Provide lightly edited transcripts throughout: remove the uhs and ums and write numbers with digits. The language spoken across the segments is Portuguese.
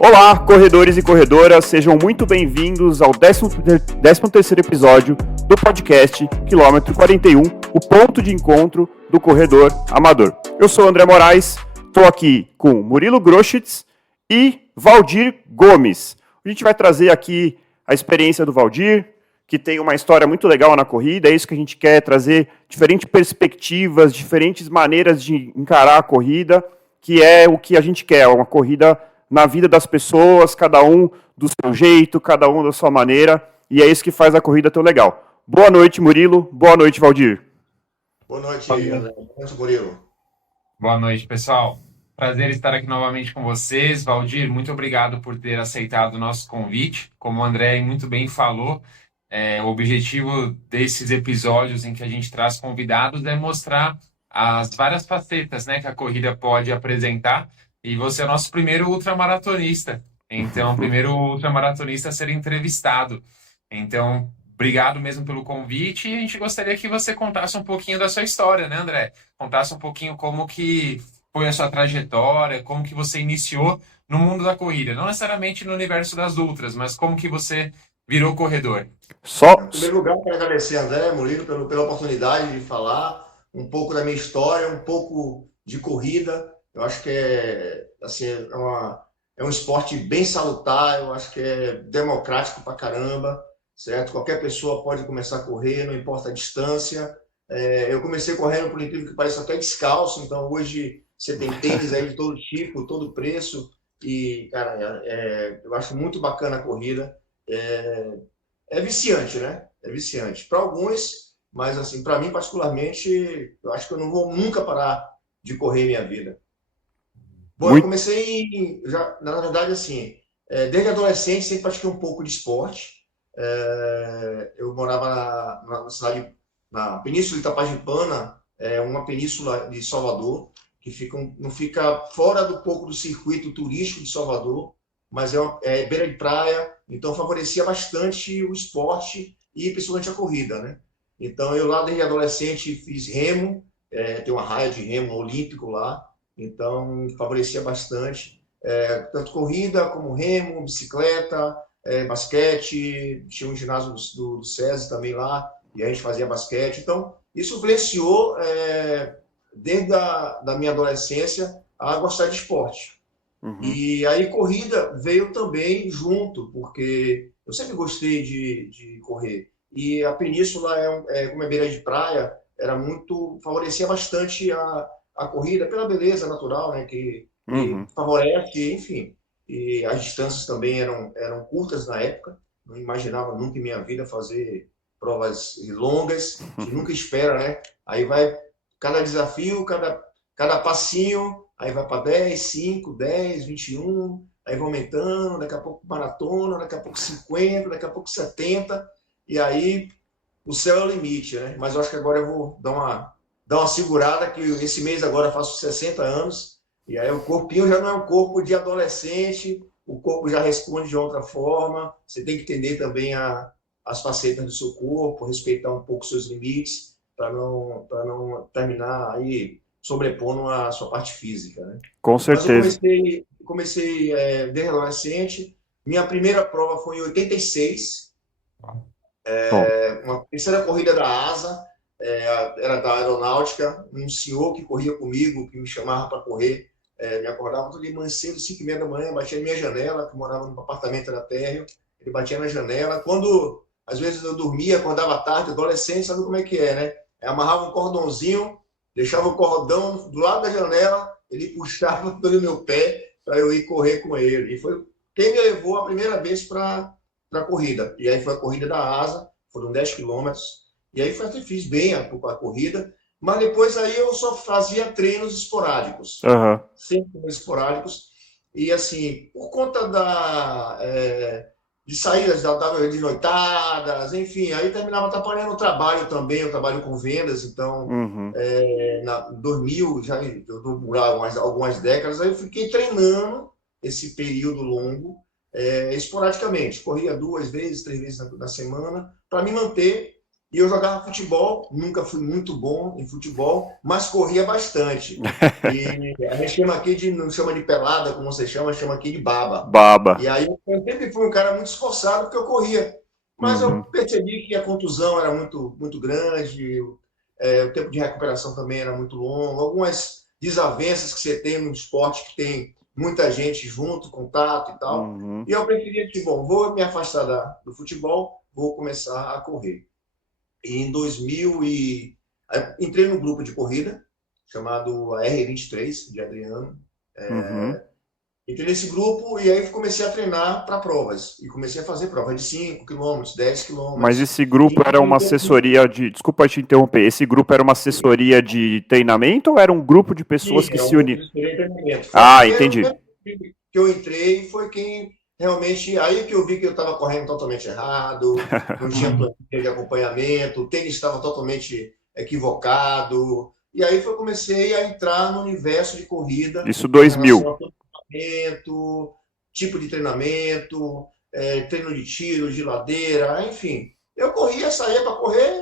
Olá, corredores e corredoras, sejam muito bem-vindos ao 13º episódio do podcast Quilômetro 41, o ponto de encontro do corredor amador. Eu sou o André Moraes, estou aqui com Murilo Groschitz e Valdir Gomes. A gente vai trazer aqui a experiência do Valdir, que tem uma história muito legal na corrida, é isso que a gente quer, trazer diferentes perspectivas, diferentes maneiras de encarar a corrida, que é o que a gente quer, uma corrida na vida das pessoas, cada um do seu jeito, cada um da sua maneira, e é isso que faz a corrida tão legal. Boa noite, Murilo. Boa noite, Valdir. Boa noite, André. Boa noite, Murilo. Boa noite, pessoal. Prazer estar aqui novamente com vocês. Valdir, muito obrigado por ter aceitado o nosso convite. Como o André muito bem falou, o objetivo desses episódios em que a gente traz convidados é mostrar as várias facetas, né, que a corrida pode apresentar. E você é o nosso primeiro ultramaratonista. Então, primeiro ultramaratonista a ser entrevistado. Então, obrigado mesmo pelo convite. E a gente gostaria que você contasse um pouquinho da sua história, né, André? Contasse um pouquinho como que foi a sua trajetória, como que você iniciou no mundo da corrida. Não necessariamente no universo das ultras, mas como que você virou corredor. Em primeiro lugar, quero agradecer, André, Murilo, pela oportunidade de falar um pouco da minha história, um pouco de corrida. Eu acho que assim, é um esporte bem salutar, eu acho que é democrático pra caramba, certo? Qualquer pessoa pode começar a correr, não importa a distância. Eu comecei correndo, por incrível que pareça, até descalço, então hoje você tem tênis aí de todo tipo, todo preço, e, cara, eu acho muito bacana a corrida. É viciante, né? É viciante. Para alguns, mas assim, para mim particularmente, eu acho que eu não vou nunca parar de correr minha vida. Bom, eu comecei já, na verdade, assim, desde adolescente sempre pratiquei um pouco de esporte. Eu morava na cidade, na Península de Itapajipana, uma península de Salvador, que não fica fora do pouco do circuito turístico de Salvador, mas é beira de praia, então favorecia bastante o esporte e principalmente a corrida, né? Então eu lá desde adolescente fiz remo, tem uma raia de remo olímpico lá, então favorecia bastante, tanto corrida como remo, bicicleta, basquete, tinha um ginásio do SESI também lá, e a gente fazia basquete, então isso influenciou desde da minha adolescência a gostar de esporte. Uhum. E aí corrida veio também junto, porque eu sempre gostei de correr. E a península, como é beira de praia, favorecia bastante a corrida pela beleza natural, né, que favorece, enfim. E as distâncias também eram curtas na época, não imaginava nunca em minha vida fazer provas longas, a gente nunca espera, né? Aí vai cada desafio, cada passinho, aí vai para 10, 5, 10, 21, aí vai aumentando, daqui a pouco maratona, daqui a pouco 50, daqui a pouco 70, e aí o céu é o limite, né? Mas eu acho que agora eu vou dar uma segurada, que esse mês agora eu faço 60 anos, e aí o corpinho já não é um corpo de adolescente, o corpo já responde de outra forma, você tem que entender também as facetas do seu corpo, respeitar um pouco os seus limites, para não terminar aí sobrepondo a sua parte física, né? Com certeza. Mas eu comecei desde adolescente. Minha primeira prova foi em 86, uma terceira corrida da ASA, era da aeronáutica, um senhor que corria comigo, que me chamava para correr, me acordava todo dia manhã cedo, 5h30 da manhã, batia na minha janela, que morava num apartamento da térreo, ele batia na janela. Quando, às vezes, eu dormia, acordava tarde, adolescente, sabe como é que é, né? Amarrava um cordãozinho, deixava o cordão do lado da janela, ele puxava pelo meu pé para eu ir correr com ele. E foi quem me levou a primeira vez para a corrida. E aí foi a corrida da ASA, foram 10 quilômetros. E aí fiz bem a corrida, mas depois aí eu só fazia treinos esporádicos. Sempre treinos esporádicos. E assim, por conta de saídas de noitadas, enfim, aí terminava atrapalhando o trabalho também, eu trabalho com vendas, então, em 2000, já eu dou por algumas décadas, aí eu fiquei treinando esse período longo, esporadicamente, corria 2 vezes, 3 vezes na semana, para me manter E eu jogava futebol, nunca fui muito bom em futebol, mas corria bastante. E a gente chama aqui não chama de pelada, como você chama aqui de baba. Baba. E aí eu sempre fui um cara muito esforçado porque eu corria. Mas eu percebi que a contusão era muito grande, o tempo de recuperação também era muito longo, algumas desavenças que você tem no esporte que tem muita gente junto, contato e tal. E eu preferia que, bom, vou me afastar do futebol, vou começar a correr. E em 2000 entrei no grupo de corrida chamado R23 de Adriano. Entrei nesse grupo e aí comecei a treinar para provas. E comecei a fazer provas de 5 quilômetros, 10 quilômetros. Mas esse grupo era uma assessoria de... Desculpa te interromper. Esse grupo era uma assessoria de treinamento ou era um grupo de pessoas que se uniam? Entendi. Que eu entrei foi quem realmente... Aí que eu vi que eu estava correndo totalmente errado, não tinha planilha de acompanhamento, o tênis estava totalmente equivocado. E aí comecei a entrar no universo de corrida. Isso 2000. Tipo de treinamento, treino de tiro, de ladeira, enfim. Eu corria, saía para correr,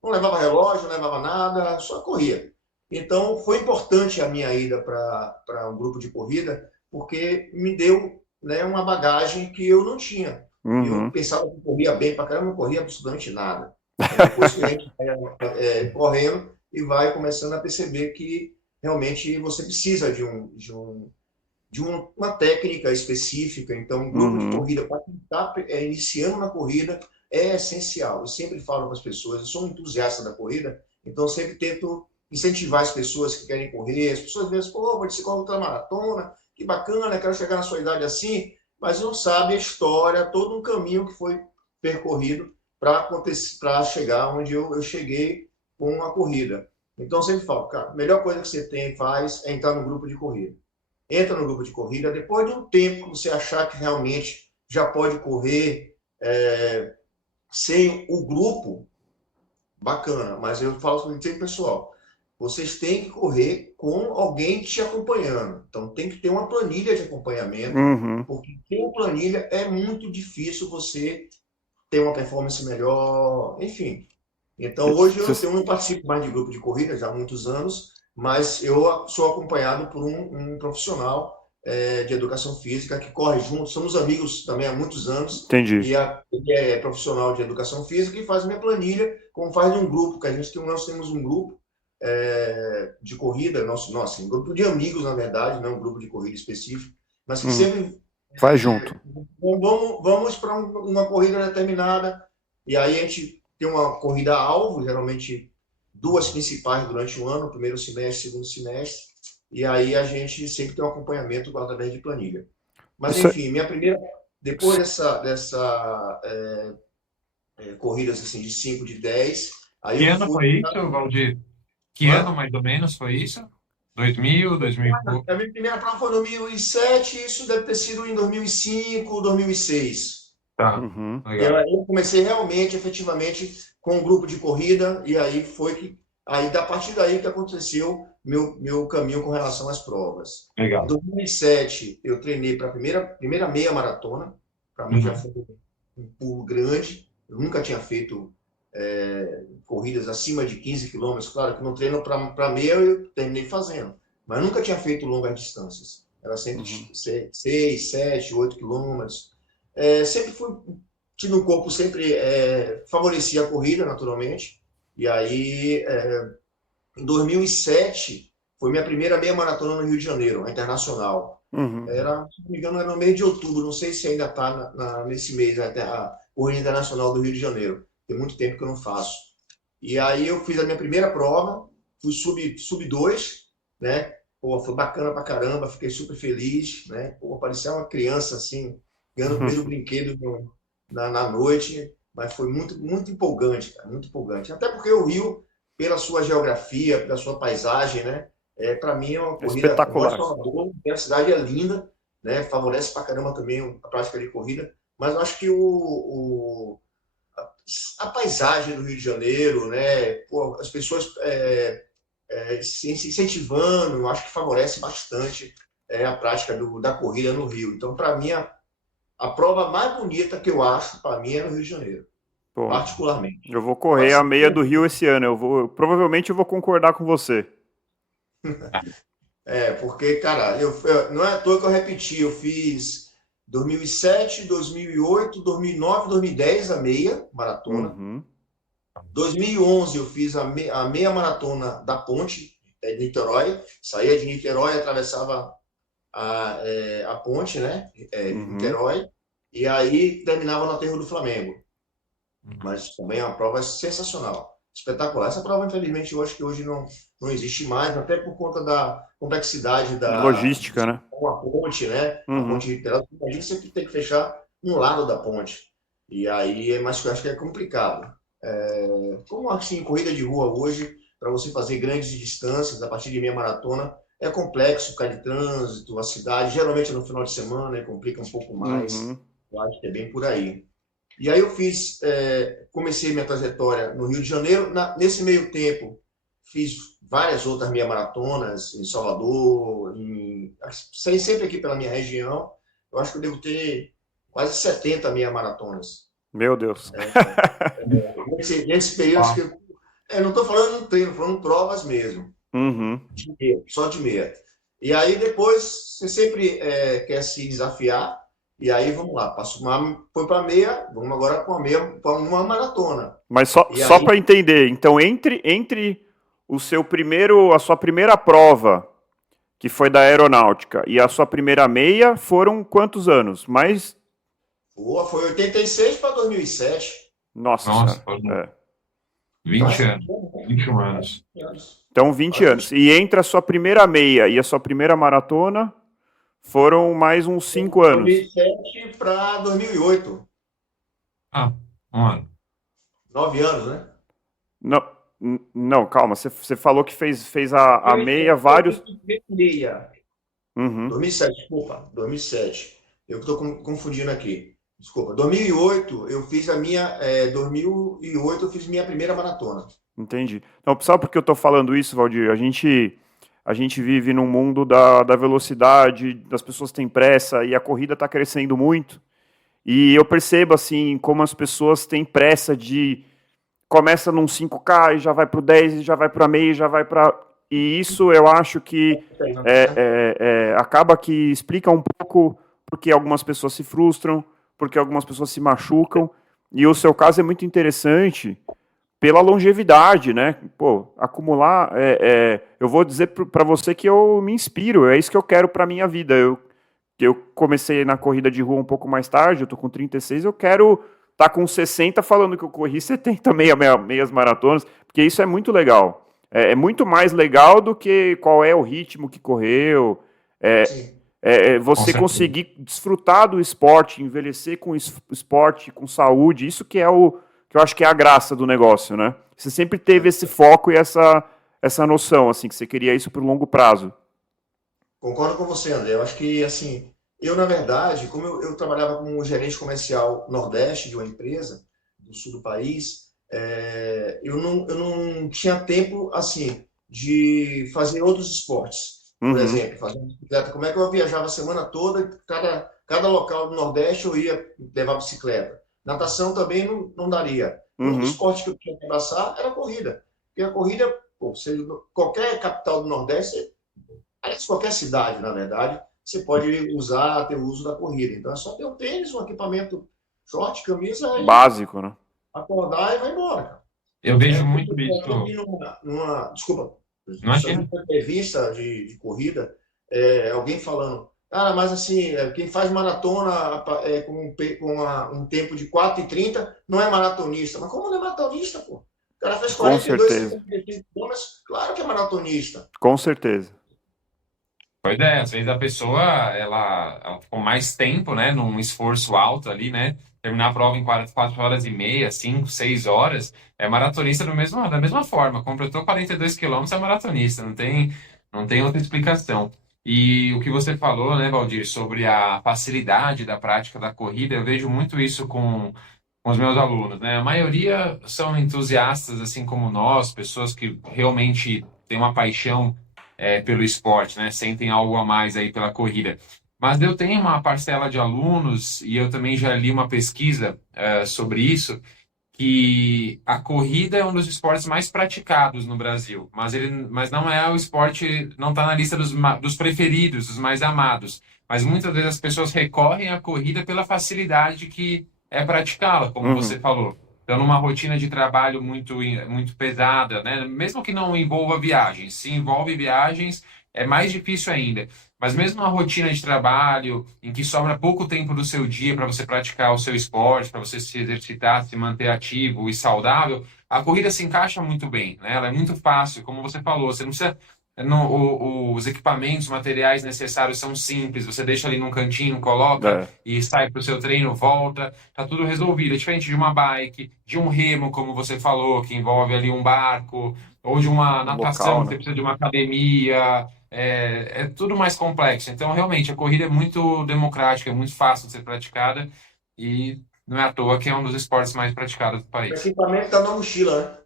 não levava relógio, não levava nada, só corria. Então, foi importante a minha ida para um grupo de corrida, porque me deu, né, uma bagagem que eu não tinha. Eu pensava que corria bem para caramba, não corria absolutamente nada. Depois que a gente vai correndo e vai começando a perceber que realmente você precisa de uma técnica específica. Então, um grupo de corrida, para quem está iniciando na corrida, é essencial. Eu sempre falo para as pessoas, eu sou um entusiasta da corrida, então eu sempre tento incentivar as pessoas que querem correr. As pessoas vezes, você corre ultramaratona, que bacana, quero chegar na sua idade assim, mas não sabe a história, todo um caminho que foi percorrido para chegar onde eu cheguei com a corrida. Então, eu sempre falo, cara, a melhor coisa que você faz é entrar no grupo de corrida. Entra no grupo de corrida, depois de um tempo que você achar que realmente já pode correr sem o grupo, bacana, mas eu falo sempre, pessoal, vocês têm que correr com alguém te acompanhando. Então tem que ter uma planilha de acompanhamento, porque sem planilha é muito difícil você ter uma performance melhor, enfim. Então hoje eu não participo mais de grupo de corrida já há muitos anos, mas eu sou acompanhado por um profissional de educação física que corre junto, somos amigos também há muitos anos. Entendi. E ele é profissional de educação física e faz minha planilha, como faz de um grupo, que nós temos um grupo de corrida, um grupo de amigos, na verdade, não um grupo de corrida específico, mas que sempre faz junto. Vamos para uma corrida determinada, e aí a gente tem uma corrida-alvo, geralmente 2 principais durante o ano, primeiro semestre, segundo semestre, e aí a gente sempre tem um acompanhamento através de planilha. Mas, enfim, depois dessa corridas assim, de 5, de 10... Que ano foi isso, Valdir? Que ano, mais ou menos, foi isso? 2000, 2000? A minha primeira prova foi em 2007, isso deve ter sido em 2005, 2006. Tá, legal. Eu comecei realmente, efetivamente, com um grupo de corrida, e aí a partir daí que aconteceu meu caminho com relação às provas. Legal. Em 2007, eu treinei para a primeira meia maratona, para mim já foi um pulo grande, eu nunca tinha feito corridas acima de 15 quilômetros, claro que no treino para meia eu terminei fazendo, mas nunca tinha feito longas distâncias, era sempre 6, 7, 8 quilômetros, sempre tive um corpo, sempre favorecia a corrida, naturalmente, e aí em 2007 foi minha primeira meia maratona no Rio de Janeiro, a internacional. Se não me engano, era no mês de outubro, não sei se ainda está nesse mês, a Corrida Internacional do Rio de Janeiro. Tem muito tempo que eu não faço. E aí eu fiz a minha primeira prova, fui sub 2, né? Pô, foi bacana pra caramba, fiquei super feliz, né? Pô, parecia uma criança, assim, ganhando o primeiro brinquedo na noite, mas foi muito, muito empolgante, cara, muito empolgante. Até porque o Rio, pela sua geografia, pela sua paisagem, né? Para mim é uma corrida espetacular. A cidade é linda, né? Favorece pra caramba também a prática de corrida, mas eu acho que a paisagem do Rio de Janeiro, né? Pô, as pessoas se incentivando, eu acho que favorece bastante a prática da corrida no Rio. Então, para mim, a prova mais bonita que eu acho, para mim, é no Rio de Janeiro. Pô, particularmente. eu vou Pode correr a ser meia do Rio esse ano. Provavelmente eu vou concordar com você. porque, cara, não é à toa que eu repeti, eu fiz 2007, 2008, 2009, 2010 a meia maratona. Uhum, 2011 eu fiz a meia maratona da Ponte, de Niterói, saía de Niterói, atravessava a ponte, né, de uhum. Niterói, e aí terminava no Aterro do Flamengo. Mas também é uma prova sensacional, espetacular. Essa prova, infelizmente, eu acho que hoje não existe mais, até por conta da complexidade Logística, né? com a ponte, né? A Uhum. ponte de Niterói, imagina você que tem que fechar um lado da ponte. E aí é mais que eu acho que é complicado. Como assim, corrida de rua hoje, para você fazer grandes distâncias a partir de meia maratona, é complexo por causa de trânsito, a cidade, geralmente no final de semana, né, complica um pouco mais. Uhum. Eu acho que é bem por aí. E aí eu comecei minha trajetória no Rio de Janeiro. Nesse meio tempo, fiz várias outras meia maratonas em Salvador, saí sempre aqui pela minha região. Eu acho que eu devo ter quase 70 meia maratonas. Meu Deus. Nesse período que eu não estou falando no treino, falando provas mesmo, Uhum. de meia, só de meia. E aí depois você sempre quer se desafiar, e aí vamos lá, foi para meia, vamos agora para uma maratona. Mas só, E só aí, para entender, então entre a sua primeira prova, que foi da aeronáutica, e a sua primeira meia, foram quantos anos? Mais, foi 86 para 2007. nossa Nossa, senhora. foram É. 20 Bastante anos, tempo, cara. 21 anos. Bastante anos. Então 20 anos. Bastante E entre a sua primeira meia e a sua primeira maratona, foram mais uns 5 tempo. anos. 2007 para 2008. Ah, um ano. 9 anos, né? Não, não, calma, você falou que fez a meia 2007 vários. eu fiz meia. Uhum, 2007, desculpa, 2007. Eu estou confundindo aqui. Desculpa, 2008 eu fiz 2008 eu fiz minha primeira maratona. entendi. Então, sabe por que eu tô falando isso, Valdir? A gente vive num mundo da velocidade, das pessoas têm pressa e a corrida está crescendo muito. E eu percebo, assim, como as pessoas têm pressa de... Começa num 5K e já vai pro 10, e já vai pra meia, e já vai pra... E isso eu acho que acaba que explica um pouco porque algumas pessoas se frustram, porque algumas pessoas se machucam. E o seu caso é muito interessante pela longevidade, né? Pô, acumular. Eu vou dizer para você que eu me inspiro, é isso que eu quero para minha vida. Eu comecei na corrida de rua um pouco mais tarde, eu tô com 36, eu quero estar com 60 falando que eu corri 70 meias maratonas, porque isso é muito legal. É muito mais legal do que qual é o ritmo que correu. Sim. Com Você certeza. conseguir desfrutar do esporte, envelhecer com esporte, com saúde, isso que é que eu acho que é a graça do negócio, né? Você sempre teve esse foco e essa noção, assim, que você queria isso para o longo prazo. Concordo com você, André. Eu acho que, assim, na verdade, como eu trabalhava como gerente comercial Nordeste de uma empresa do sul do país, eu não tinha tempo, assim, de fazer outros esportes. Por Uhum, exemplo, fazer bicicleta. Como é que eu viajava a semana toda, cada local do Nordeste eu ia levar bicicleta. Natação também não daria. O único uhum. esporte que eu tinha que abraçar era a corrida. Porque a corrida, pô, qualquer capital do Nordeste, aliás, qualquer cidade, na verdade, você pode ter o uso da corrida. Então é só ter um tênis, um equipamento, short, camisa e Básico, né? acordar e vai embora, cara. Eu vejo Eu muito vi isso. desculpa, só Imagina. numa entrevista de corrida, alguém falando, cara, mas assim, quem faz maratona com um tempo de 4:30 não é maratonista. Mas como não é maratonista, pô? O cara fez Com 42, certeza, 55 quilômetros, claro que é maratonista. com certeza. Pois é, às vezes a pessoa, ela ficou mais tempo, né, num esforço alto ali, né, terminar a prova em 4 horas e meia, 5, 6 horas, é maratonista da mesma forma, completou 42 quilômetros, é maratonista, não tem outra explicação. E o que você falou, né, Valdir, sobre a facilidade da prática da corrida, eu vejo muito isso com os meus alunos, né, a maioria são entusiastas, assim como nós, pessoas que realmente têm uma paixão pelo esporte, né? Sentem algo a mais aí pela corrida. Mas eu tenho uma parcela de alunos, e eu também já li uma pesquisa sobre isso, que a corrida é um dos esportes mais praticados no Brasil, mas não é o esporte, não está na lista dos preferidos, dos mais amados. Mas muitas vezes as pessoas recorrem à corrida pela facilidade que é praticá-la, como você falou. Então, numa rotina de trabalho muito pesada, né? Mesmo que não envolva viagens, se envolve viagens, é mais difícil ainda. Mas mesmo uma rotina de trabalho, em que sobra pouco tempo do seu dia para você praticar o seu esporte, para você se exercitar, se manter ativo e saudável, a corrida se encaixa muito bem, né? Ela é muito fácil, como você falou, você não precisa. Os equipamentos, materiais necessários são simples, você deixa ali num cantinho, coloca e sai para o seu treino, volta, tá tudo resolvido. É diferente de uma bike, de um remo, como você falou, que envolve ali um barco, ou de uma natação, local, que você né? precisa de uma academia, é tudo mais complexo. Então, realmente, a corrida é muito democrática, é muito fácil de ser praticada e não é à toa que é um dos esportes mais praticados do O país. equipamento tá na mochila, né?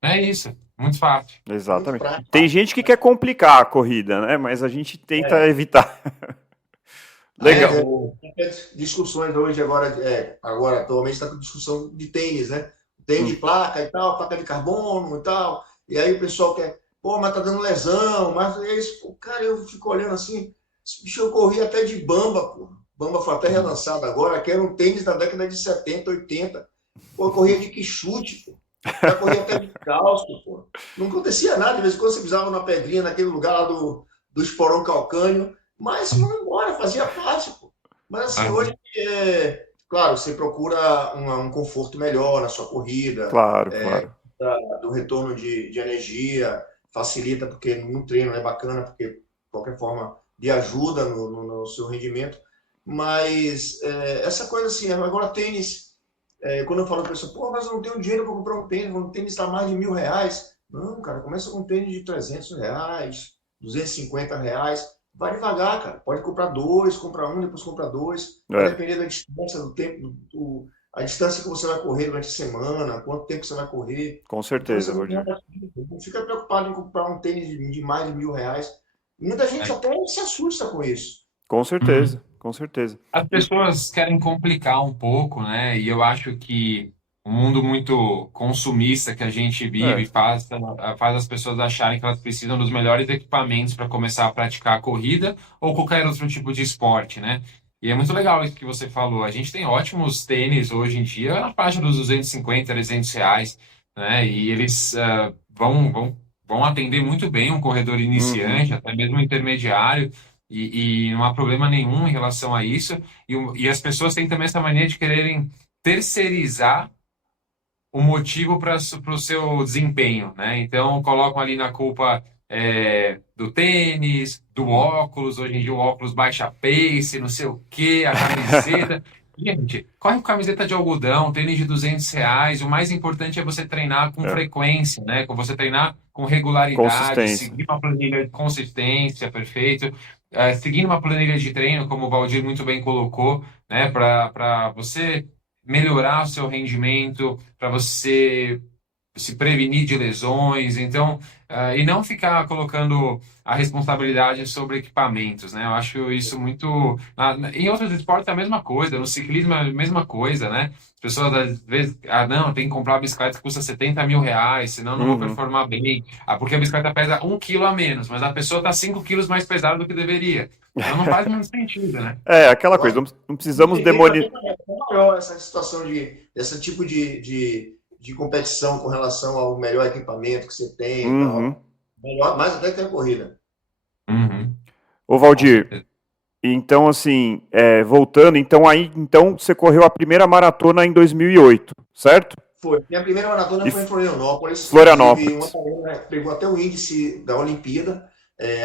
É isso, muito fácil. Muito Exatamente. prático. Tem gente que quer complicar a corrida, né? Mas a gente tenta evitar. Legal. Tem discussões hoje, agora atualmente está com discussão de tênis, né? Tênis de placa e tal, placa de carbono e tal. E aí o pessoal quer, pô, mas tá dando lesão, mas é isso. Pô, cara, eu fico olhando assim, esse bicho eu corri até de Bamba, pô. Bamba foi até relançado agora, que era um tênis da década de 70, 80. Pô, eu corria de quichute, pô. Já corria até de calço, pô. Não acontecia nada, de vez em quando você pisava na pedrinha, naquele lugar lá do esporão calcâneo, mas não embora, fazia parte, pô. Mas assim, hoje, claro, você procura um conforto melhor na sua corrida, Claro, claro. do retorno de energia, facilita, porque no treino é bacana, porque, de qualquer forma, lhe ajuda no seu rendimento. Mas essa coisa assim, agora tênis, quando eu falo para a pessoa, pô, mas eu não tenho dinheiro para comprar um tênis está mais de R$1.000. Não, cara, começa com um tênis de R$300, R$250. Vai devagar, cara. Pode comprar dois, compra um, depois compra dois. Vai depender da distância, do tempo, a distância que você vai correr durante a semana, quanto tempo você vai correr. Com certeza, Valdir. Não fica preocupado em comprar um tênis de mais de R$1.000. Muita gente até se assusta com isso. Com certeza, com certeza. As pessoas querem complicar um pouco, né? E eu acho que o mundo muito consumista que a gente vive faz as pessoas acharem que elas precisam dos melhores equipamentos para começar a praticar a corrida ou qualquer outro tipo de esporte, né? E é muito legal isso que você falou. A gente tem ótimos tênis hoje em dia na faixa dos 250, R$300, né? E eles vão atender muito bem um corredor iniciante, até mesmo intermediário. E não há problema nenhum em relação a isso. E as pessoas têm também essa mania de quererem terceirizar o motivo para o seu desempenho, né? Então, colocam ali na culpa do tênis, do óculos. Hoje em dia, o óculos baixa pace, não sei o quê, a camiseta. Gente, corre com camiseta de algodão, tênis de R$200. O mais importante é você treinar com frequência, né? Com você treinar com regularidade, seguir uma planilha de consistência, perfeito. Seguindo uma planilha de treino, como o Valdir muito bem colocou, né? Para você melhorar o seu rendimento, para você se prevenir de lesões, então, e não ficar colocando a responsabilidade sobre equipamentos, né? Eu acho isso muito. Em outros esportes é a mesma coisa, no ciclismo é a mesma coisa, né? As pessoas às vezes, não, tem que comprar uma bicicleta que custa R$70.000, senão não vou performar bem. Porque a bicicleta pesa 1 quilo a menos, mas a pessoa está 5 quilos mais pesada do que deveria. Então não faz muito sentido, né? Aquela coisa, não precisamos demonizar. É maior essa situação desse tipo de competição com relação ao melhor equipamento que você tem e tal. Melhor, mais até que a corrida. Ô, Valdir, então, assim, voltando, então você correu a primeira maratona em 2008, certo? Foi. Minha primeira maratona foi em Florianópolis. Florianópolis. Pegou até o índice da Olimpíada,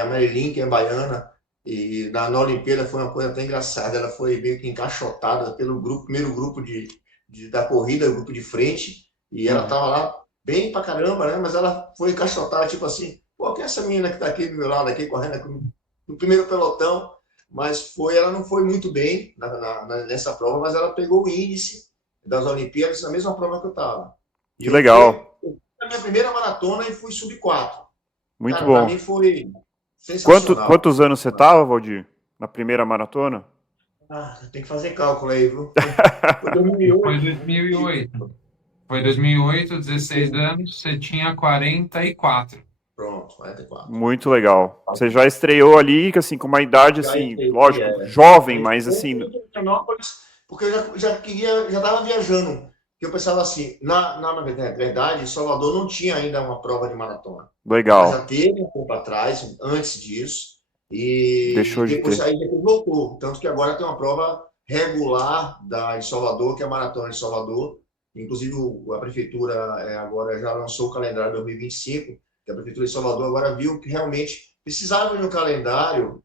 a Marilyn, que é baiana, e na Olimpíada foi uma coisa até engraçada. Ela foi meio que encaixotada pelo primeiro grupo da corrida, o grupo de frente, e ela tava lá bem pra caramba, né? Mas ela foi encaixotada, tipo assim, pô, quem é essa menina que tá aqui do meu lado, aqui, correndo aqui no primeiro pelotão? Mas ela não foi muito bem nessa prova, mas ela pegou o índice das Olimpíadas na mesma prova que eu tava. Que legal. Eu fiz a minha primeira maratona e fui sub-4. Muito Cara, bom. Pra mim foi sensacional. Quantos anos você tava, Valdir, na primeira maratona? Tem que fazer cálculo aí, viu? Foi 2008. Foi 2008. Foi 2008, 16 anos, você tinha 44. Pronto, 44. Muito legal. Você já estreou ali, assim, com uma idade, Já assim, entrei, lógico, jovem, Aí mas fui assim, em Florianópolis, porque eu já queria, já estava viajando. Que eu pensava assim, na verdade, Salvador não tinha ainda uma prova de maratona. Ela já legal. teve um pouco atrás, antes disso, e Deixou de depois ter. aí depois voltou. Tanto que agora tem uma prova regular de Salvador, que é a Maratona de Salvador. Inclusive, a prefeitura agora já lançou o calendário 2025, que a prefeitura de Salvador agora viu que realmente precisava de um calendário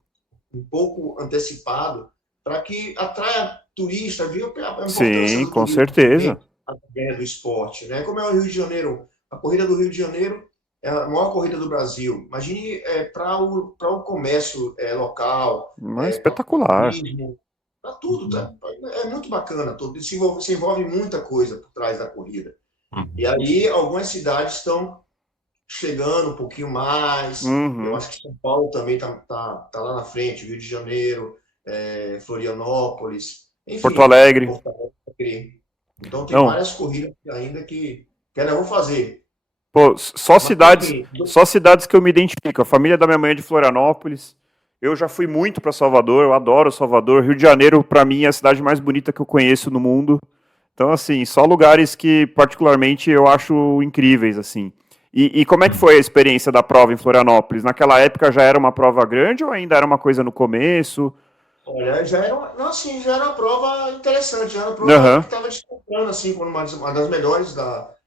um pouco antecipado para que atraia turista, viu a importância Sim, do com turismo certeza. também através do esporte, né? Como é o Rio de Janeiro, a corrida do Rio de Janeiro é a maior corrida do Brasil. Imagine para o comércio local, Mas para o espetacular. turismo, para tudo, tá? É muito bacana. Tudo. Se envolve muita coisa por trás da corrida. E aí algumas cidades estão chegando um pouquinho mais. Eu Uhum. acho que São Paulo também tá lá na frente, Rio de Janeiro, Florianópolis, Porto enfim, Alegre. Porto Alegre. Então tem Não, várias corridas ainda que ainda vou fazer. pô, Mas enfim, só cidades que eu me identifico. A família da minha mãe é de Florianópolis. Eu já fui muito para Salvador, eu adoro Salvador. Rio de Janeiro, para mim, é a cidade mais bonita que eu conheço no mundo. Então, assim, só lugares que particularmente eu acho incríveis, assim. E como é que foi a experiência da prova em Florianópolis? Naquela época já era uma prova grande ou ainda era uma coisa no começo? olha, não, assim, já era uma prova interessante, já era uma prova que Aham, estava disputando assim, como uma das melhores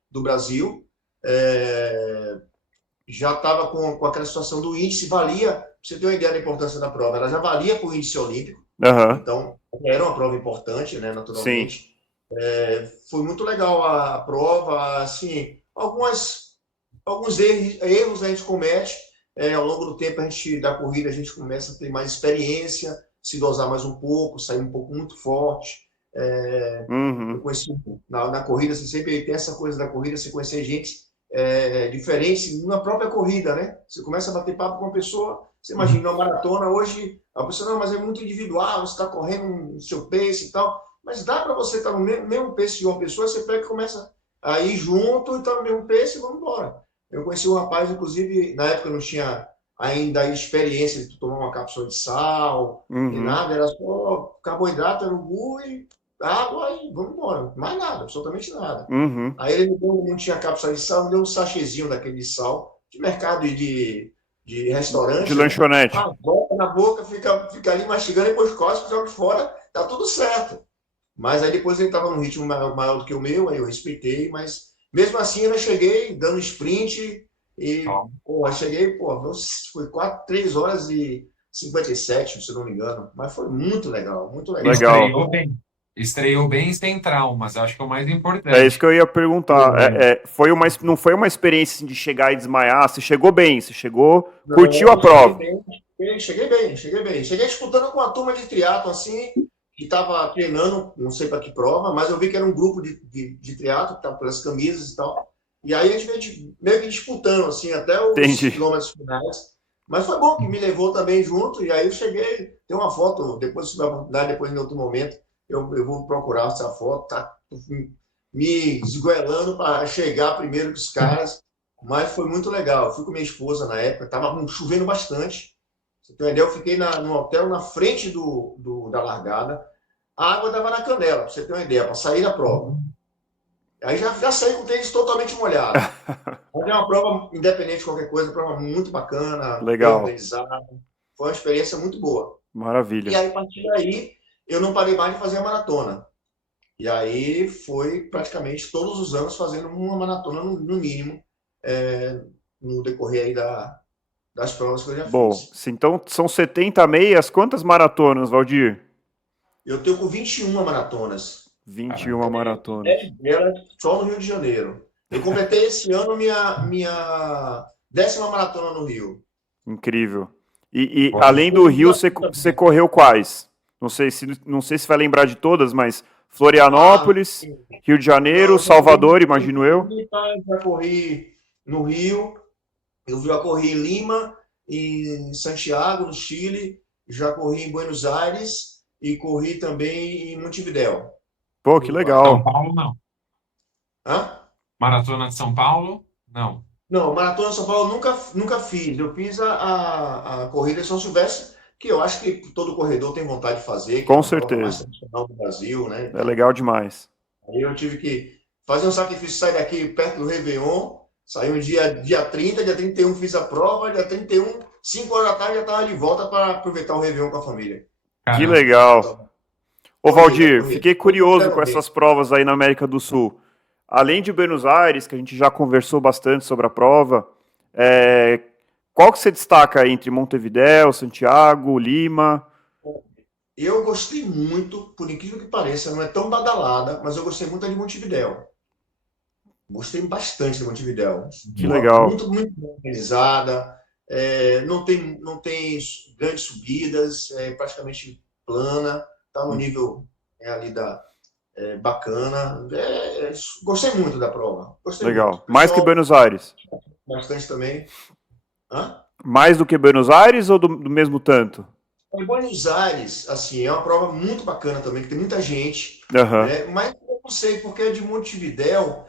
do Brasil. É, já estava com aquela situação do índice, valia, pra você ter uma ideia da importância da prova, ela já valia para o índice olímpico, aham, então era uma prova importante, né, sim. naturalmente. Foi muito legal a prova, assim, alguns erros a gente comete, ao longo do tempo da corrida a gente começa a ter mais experiência, se dosar mais um pouco, sair um pouco muito forte. Eu Uhum, conheci na corrida, você sempre tem essa coisa da corrida, você conhecer gente diferente na própria corrida, né? Você começa a bater papo com uma pessoa, você imagina, uma maratona hoje, a pessoa, não, mas é muito individual, você está correndo no seu pace e tal, mas dá para você estar no mesmo pace de uma pessoa, você pega e começa a ir junto e está no mesmo pace e vamos embora. Eu conheci um rapaz, inclusive, na época eu não tinha ainda a experiência de tomar uma cápsula de sal, nem uhum, nada, era só carboidrato, urubu e água e vamos embora. Mais nada, absolutamente nada. uhum. Aí ele não tinha cápsula de sal, me deu um sachêzinho daquele de sal, de mercado e de De restaurante, né? lanchonete. Ah, bota na boca, fica ali mastigando, depois cospe, joga fora, tá tudo certo. Mas aí depois ele estava num ritmo maior do que o meu, aí eu respeitei, mas mesmo assim eu cheguei dando sprint e, pô, eu cheguei, pô, foi 3 horas e 57, se eu não me engano. Mas foi muito legal, muito legal. Legal. Estreou bem. Estreou bem sem traumas, acho que é o mais É isso que importante. eu ia perguntar. Não foi uma experiência assim, de chegar e desmaiar? Você chegou bem, você chegou, curtiu a Não, cheguei prova. bem, cheguei bem, cheguei bem. Cheguei disputando com uma turma de triatlo assim, que estava treinando, não sei para que prova, mas eu vi que era um grupo de triatlo, que estava pelas camisas e tal. E aí a gente veio meio que disputando, assim, até os Entendi. quilômetros finais. Mas foi bom que me levou também junto, e aí eu cheguei, tem uma foto, depois se tiver oportunidade, depois em outro momento, eu vou procurar essa foto, tá me esgoelando para chegar primeiro que os caras. Mas foi muito legal. Eu fui com minha esposa na época, estava chovendo bastante. Você tem uma ideia? Eu fiquei no hotel na frente da largada. A água dava na canela, para você ter uma ideia, para sair da prova. Aí já saí com o tênis totalmente molhado. Mas é uma prova, independente de qualquer coisa, prova muito bacana, bem Legal. organizada. Foi uma experiência muito boa. E Maravilha. aí, a partir daí, eu não parei mais de fazer a maratona. E aí foi praticamente todos os anos fazendo uma maratona no mínimo, é, no decorrer aí das provas que eu já Bom, fiz. então são 70 meias. Quantas maratonas, Valdir? Eu tenho com 21 maratonas, 21 maratonas. 10 delas só no Rio de Janeiro. Eu completei esse ano minha 10ª maratona no Rio. Incrível. E Pô, além Foi do um Rio, desafio você também. correu quais? Não sei se vai lembrar de todas, mas Florianópolis, Sim. Rio de Não, Janeiro, eu já corri Salvador, em imagino eu. Floripa, já corri no Rio, eu já corri em Lima, em Santiago, no Chile, já corri em Buenos Aires e corri também em Montevidéu, Pô, no que Uruguai. São legal. Paulo não. Hã? Maratona de São Paulo? Não. Não, Maratona de São Paulo eu nunca fiz. Eu fiz a corrida de São Silvestre, que eu acho que todo corredor tem vontade de fazer, que é Com uma prova mais certeza. tradicional do Brasil, né? É Então, legal demais. aí eu tive que fazer um sacrifício, sair daqui perto do Réveillon, saí um dia 30, dia 31 fiz a prova, dia 31, 5 horas da tarde já estava de volta para aproveitar o Réveillon com a família. Que Caramba. legal. Ô Corrida, Valdir, corrida. fiquei Todos curioso com fizeram bem. essas provas aí na América do Sul. Além de Buenos Aires, que a gente já conversou bastante sobre a prova, é, qual que você destaca entre Montevidéu, Santiago, Lima? Eu gostei muito, por incrível que pareça, não é tão badalada, mas eu gostei muito da de Montevidéu. Gostei bastante de Montevidéu. Que legal. Muito bem organizada, não tem grandes subidas, é praticamente plana, está no nível ali bacana. Gostei muito da prova, gostei muito. Legal. Mais que Pessoal, Buenos Aires? bastante também. Hã? Mais do que Buenos Aires ou do mesmo tanto? Em Buenos Aires, assim, é uma prova muito bacana também, que tem muita gente, Aham. né? Mas eu não sei, porque a de Montevidéu,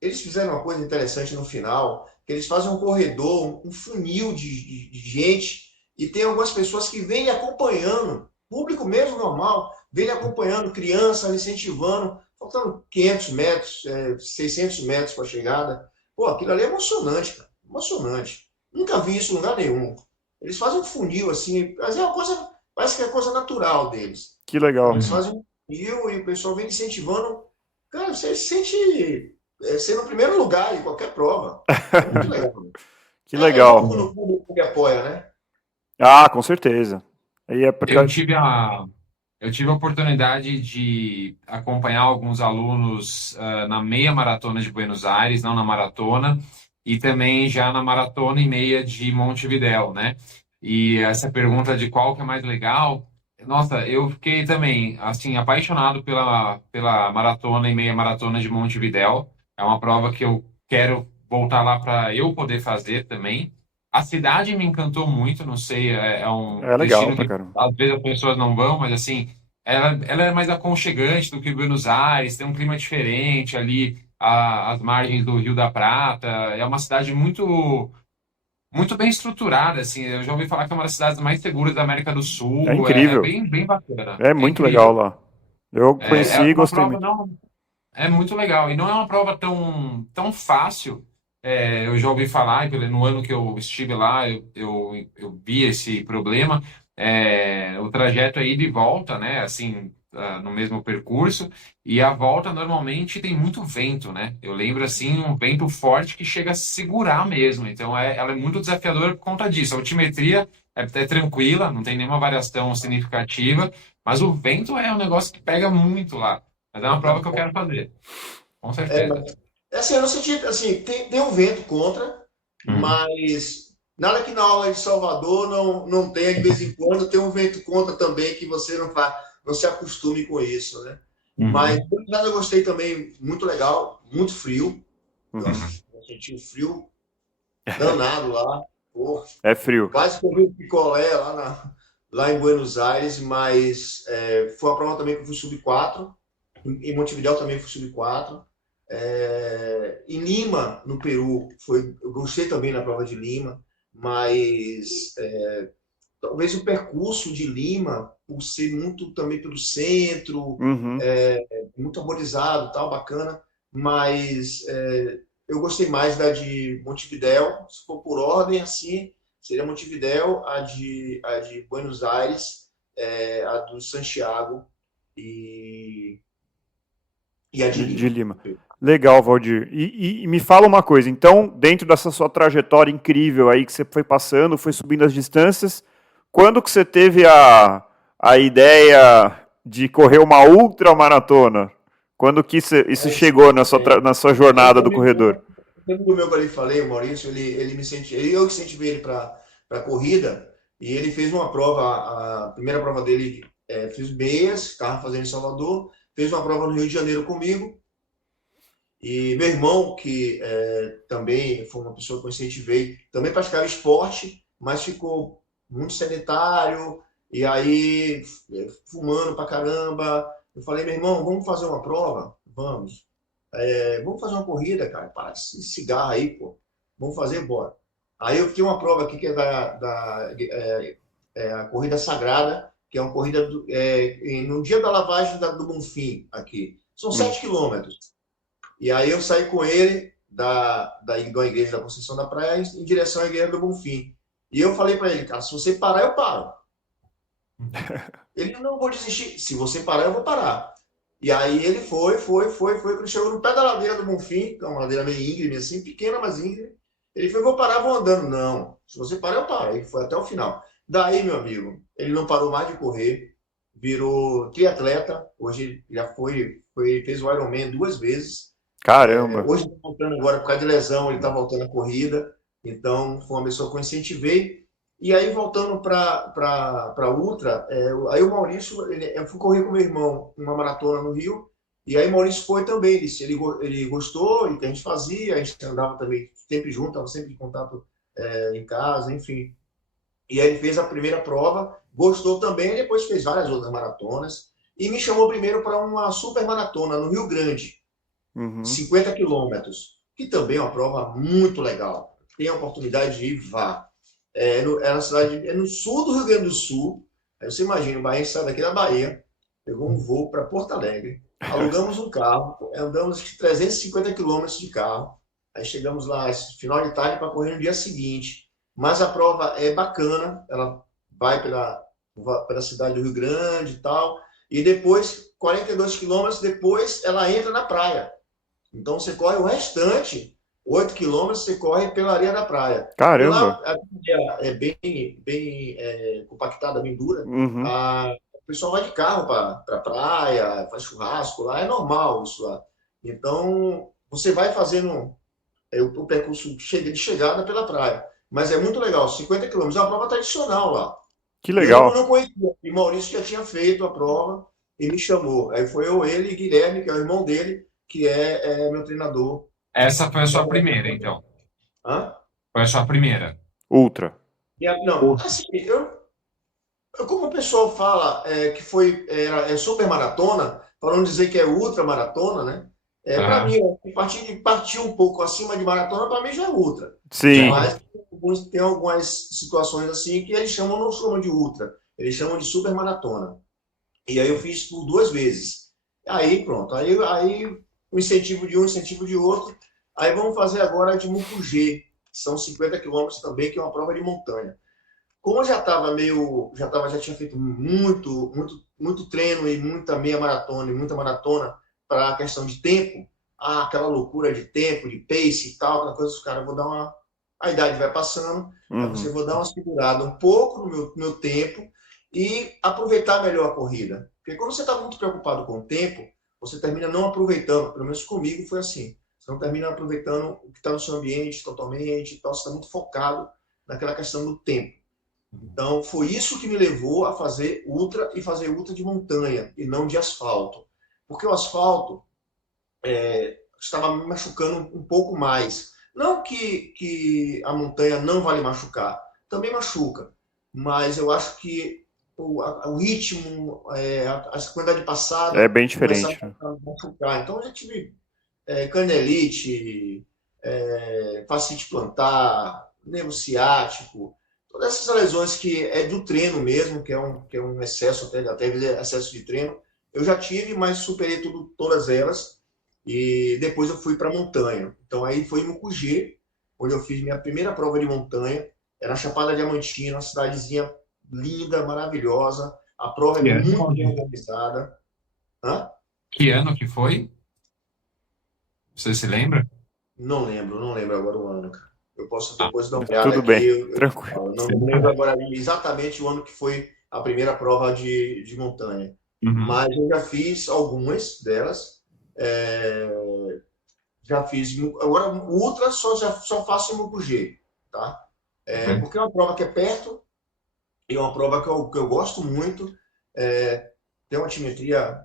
eles fizeram uma coisa interessante no final, que eles fazem um corredor, um funil de gente, e tem algumas pessoas que vêm acompanhando, público mesmo normal, vem acompanhando, crianças, incentivando, faltando 500 metros, 600 metros para a chegada. Pô, aquilo ali é emocionante, cara, emocionante. Nunca vi isso em lugar nenhum. Eles fazem um funil assim, mas é uma coisa, parece que é coisa natural deles. Que Então legal. eles fazem um funil e o pessoal vem incentivando. Cara, você se sente ser no primeiro lugar em qualquer prova. É muito legal. Que É bom quando legal. o público apoia, né? Ah, com certeza. Aí é porque. Eu tive a, eu tive a oportunidade de acompanhar alguns alunos na meia maratona de Buenos Aires, não na maratona, e também já na maratona e meia de Montevidéu, né? E essa pergunta de qual que é mais legal, nossa, eu fiquei também, assim, apaixonado pela maratona e meia maratona de Montevidéu. É uma prova que eu quero voltar lá para eu poder fazer também. A cidade me encantou muito, não sei, é um É legal destino pra que caramba. às vezes as pessoas não vão, mas assim, ela é mais aconchegante do que Buenos Aires, tem um clima diferente ali, às margens do Rio da Prata. É uma cidade muito bem estruturada, assim. Eu já ouvi falar que é uma das cidades mais seguras da América do É Sul. É incrível. bem, bem bacana, É é muito legal incrível. lá. Eu É conheci e uma gostei prova muito. não é muito legal e não é uma prova tão fácil. Eu já ouvi falar, e no ano que eu estive lá, eu vi esse problema. O trajeto é ida e volta, né? Assim, no mesmo percurso. E a volta normalmente tem muito vento, né? Eu lembro, assim, um vento forte que chega a segurar mesmo. Então, ela é muito desafiadora por conta disso. A altimetria é tranquila, não tem nenhuma variação significativa, mas o vento é um negócio que pega muito lá. Mas é uma prova que eu quero fazer, com certeza. Assim, eu não senti, assim, tem um vento contra, Uhum. mas nada que na aula de Salvador não tenha, de vez em quando, tem um vento contra também, que você não se acostume com isso, né? Mas, Uhum. por nada, eu gostei também, muito legal, muito frio. Uhum. Eu senti um frio danado lá. Pô, É frio. quase comi um picolé lá em Buenos Aires, mas foi uma prova também que eu fui sub 4. Em Montevidéu também fui sub 4. Em Lima, no Peru, eu gostei também na prova de Lima, mas talvez o percurso de Lima, por ser muito também pelo centro, Uhum. muito arborizado, tal, bacana, mas eu gostei mais da de Montevidéu, se for por ordem assim, seria Montevidéu, a de Buenos Aires, a do Santiago e, e a de De Lima. Lima. Legal, Valdir. E me fala uma coisa, então, dentro dessa sua trajetória incrível aí que você foi passando, foi subindo as distâncias, quando que você teve a ideia de correr uma ultramaratona? Quando que isso chegou na sua jornada do corredor? O amigo meu que eu lhe falei, o Maurício, ele me incentivou, eu que incentivei ele para a corrida, e ele fez uma prova, a primeira prova dele, fez meias, estava fazendo em Salvador, fez uma prova no Rio de Janeiro comigo, e meu irmão, que também foi uma pessoa que eu incentivei, também praticava esporte, mas ficou muito sedentário, e aí fumando pra caramba. Eu falei, meu irmão, vamos fazer uma prova? Vamos. Vamos fazer uma corrida, cara, para esse cigarro aí, pô. Vamos fazer, bora. Aí eu tenho uma prova aqui que é a Corrida Sagrada, que é uma corrida no dia da lavagem do Bonfim, aqui. São Hum. 7 quilômetros. E aí eu saí com ele da igreja da Conceição da Praia em direção à igreja do Bonfim. E eu falei para ele, cara, se você parar, eu paro. Ele, não vou desistir. Se você parar, eu vou parar. E aí ele foi. Quando chegou no pé da ladeira do Bonfim, que é uma ladeira meio íngreme, assim, pequena, mas íngreme, ele foi, vou parar, vou andando. Não, se você parar, eu paro. Ele foi até o final. Daí, meu amigo, ele não parou mais de correr, virou triatleta. Hoje já fez o Ironman 2 vezes. Caramba. Hoje está voltando agora por causa de lesão, ele está voltando à corrida. Então, foi uma pessoa que eu incentivei. E aí, voltando para Ultra, aí o Maurício, eu fui correr com meu irmão uma maratona no Rio, e aí o Maurício foi também, ele gostou, e que a gente fazia, a gente andava também sempre junto, estava sempre em contato em casa, enfim. E aí ele fez a primeira prova, gostou também, e depois fez várias outras maratonas, e me chamou primeiro para uma super maratona no Rio Grande, 50 quilômetros, que também é uma prova muito legal. Tem a oportunidade de ir, vá. No sul do Rio Grande do Sul. Aí você imagina, o Bahia sai daqui da Bahia, pegou um voo para Porto Alegre, alugamos um carro, andamos 350 quilômetros de carro, aí chegamos lá final de tarde para correr no dia seguinte. Mas a prova é bacana, ela vai pela cidade do Rio Grande e tal, e depois, 42 quilômetros depois, ela entra na praia. Então você corre o restante, 8 quilômetros, você corre pela areia da praia. Caramba. E lá a praia é bem compactada, bem dura. O pessoal vai de carro para a praia, faz churrasco lá, é normal isso lá. Então você vai fazendo o percurso de chegada pela praia. Mas é muito legal, 50 quilômetros, é uma prova tradicional lá. Que legal. Eu não conhecia, e Maurício já tinha feito a prova e me chamou. Aí foi eu, ele e Guilherme, que é o irmão dele, que é meu treinador. Essa foi a sua primeira, então. Hã? Foi a sua primeira. Ultra. Não, assim, como o pessoal fala que é super maratona, para não dizer que é ultra maratona, né? Para mim, partir um pouco acima de maratona, para mim já é ultra. Sim. Mas tem algumas situações assim que eles não chamam de ultra, eles chamam de super maratona. E aí eu fiz por 2 vezes. Aí pronto, aí um incentivo de um, incentivo de outro. Aí vamos fazer agora de Mucugê, que são 50 quilômetros também, que é uma prova de montanha. Como eu já tinha feito muito treino e muita meia maratona e muita maratona para a questão de tempo, aquela loucura de tempo, de pace e tal, aquela coisa, os caras, a idade vai passando, aí você vou dar uma segurada um pouco no meu tempo e aproveitar melhor a corrida. Porque quando você está muito preocupado com o tempo, você termina não aproveitando, pelo menos comigo foi assim, você não termina aproveitando o que está no seu ambiente totalmente, então você está muito focado naquela questão do tempo. Então, foi isso que me levou a fazer ultra e fazer ultra de montanha e não de asfalto. Porque o asfalto estava me machucando um pouco mais. Não que a montanha não vai lhe machucar, também machuca. Mas eu acho que o ritmo, a quantidade passada é bem diferente. Começa a machucar. Então, eu já tive canelite, fascite plantar, nervo ciático, todas essas lesões que é do treino mesmo, que é um excesso, até excesso de treino, eu já tive, mas superei todas elas. E depois eu fui para a montanha. Então aí foi em Mucugê, onde eu fiz minha primeira prova de montanha. Era a Chapada Diamantina, uma cidadezinha linda, maravilhosa. A prova é muito bem organizada. Que ano que foi? Você se lembra? Não lembro agora o ano, cara. Eu posso depois dar uma olhada tudo aqui. bem, tranquilo. Não lembro agora exatamente o ano que foi a primeira prova de montanha. Mas eu já fiz algumas delas. Já fiz. Agora, ultra só faço em Mucugê, tá? Porque é uma prova que é perto e é uma prova que eu gosto muito. Tem uma altimetria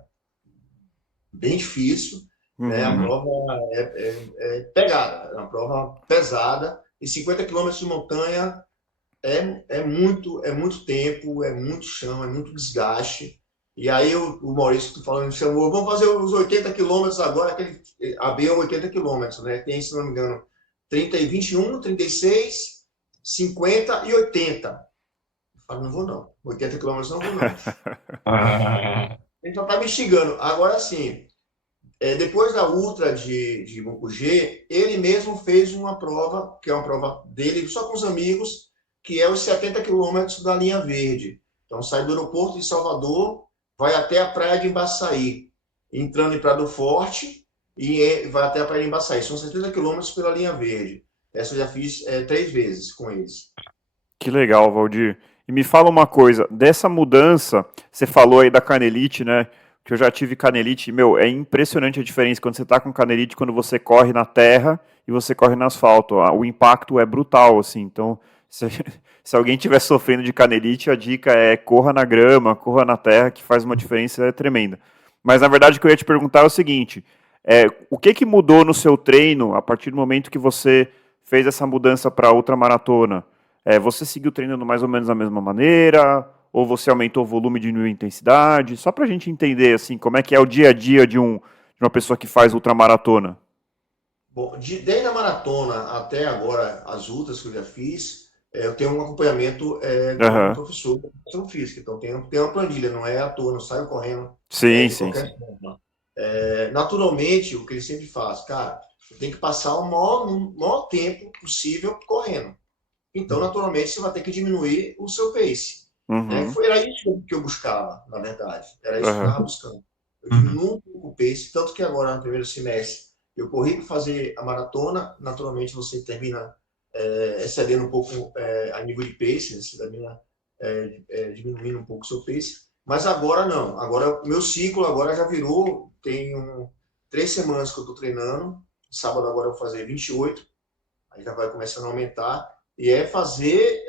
bem difícil. Né? A prova é pegada, é uma prova pesada. E 50 quilômetros de montanha é muito tempo, é muito chão, é muito desgaste. E aí o Maurício falando, me chamou, vamos fazer os 80 quilômetros agora, aquele AB é 80 quilômetros, né? Tem, se não me engano, 30 e 21, 36, 50 e 80. Eu falo, não vou não, 80 quilômetros não vou não. Ele já tá me xingando. Agora sim, depois da Ultra de Mucugê, ele mesmo fez uma prova, que é uma prova dele, só com os amigos, que é os 70 quilômetros da linha verde. Então sai do aeroporto de Salvador, vai até a praia de Embaçaí, entrando em Prado Forte e vai até a praia de Embaçaí. São 70 quilômetros pela linha verde. Essa eu já fiz 3 vezes com eles. Que legal, Valdir. E me fala uma coisa, dessa mudança, você falou aí da canelite, né? Que eu já tive canelite, meu, é impressionante a diferença quando você tá com canelite, quando você corre na terra e você corre no asfalto. O impacto é brutal, assim. Então, se, se alguém estiver sofrendo de canelite, a dica é corra na grama, corra na terra, que faz uma diferença tremenda. Mas, na verdade, o que eu ia te perguntar é o seguinte, o que que mudou no seu treino a partir do momento que você fez essa mudança para outra maratona? Você seguiu treinando mais ou menos da mesma maneira? Ou você aumentou o volume e diminuiu a intensidade? Só para a gente entender assim, como é que é o dia a dia de uma pessoa que faz ultramaratona. Bom, desde a maratona até agora, as ultras que eu já fiz, eu tenho um acompanhamento com um Aham. professor de educação física. Então, tem uma planilha, não é à toa, não saio correndo Sim, de sim, qualquer sim. forma. Naturalmente, o que ele sempre faz, cara, você tem que passar o maior tempo possível correndo. Então, naturalmente, você vai ter que diminuir o seu pace. Né? Uhum. Era isso que eu buscava, na verdade. Era isso que eu Aham. estava buscando. Eu diminuo um pouco o pace, tanto que agora, no primeiro semestre, eu corri para fazer a maratona. Naturalmente, você termina excedendo um pouco a nível de pace, você termina diminuindo um pouco o seu pace. Mas agora não. Agora, meu ciclo agora já virou. Tem 3 semanas que eu estou treinando. Sábado agora eu vou fazer 28. Aí já vai começando a aumentar. E é fazer,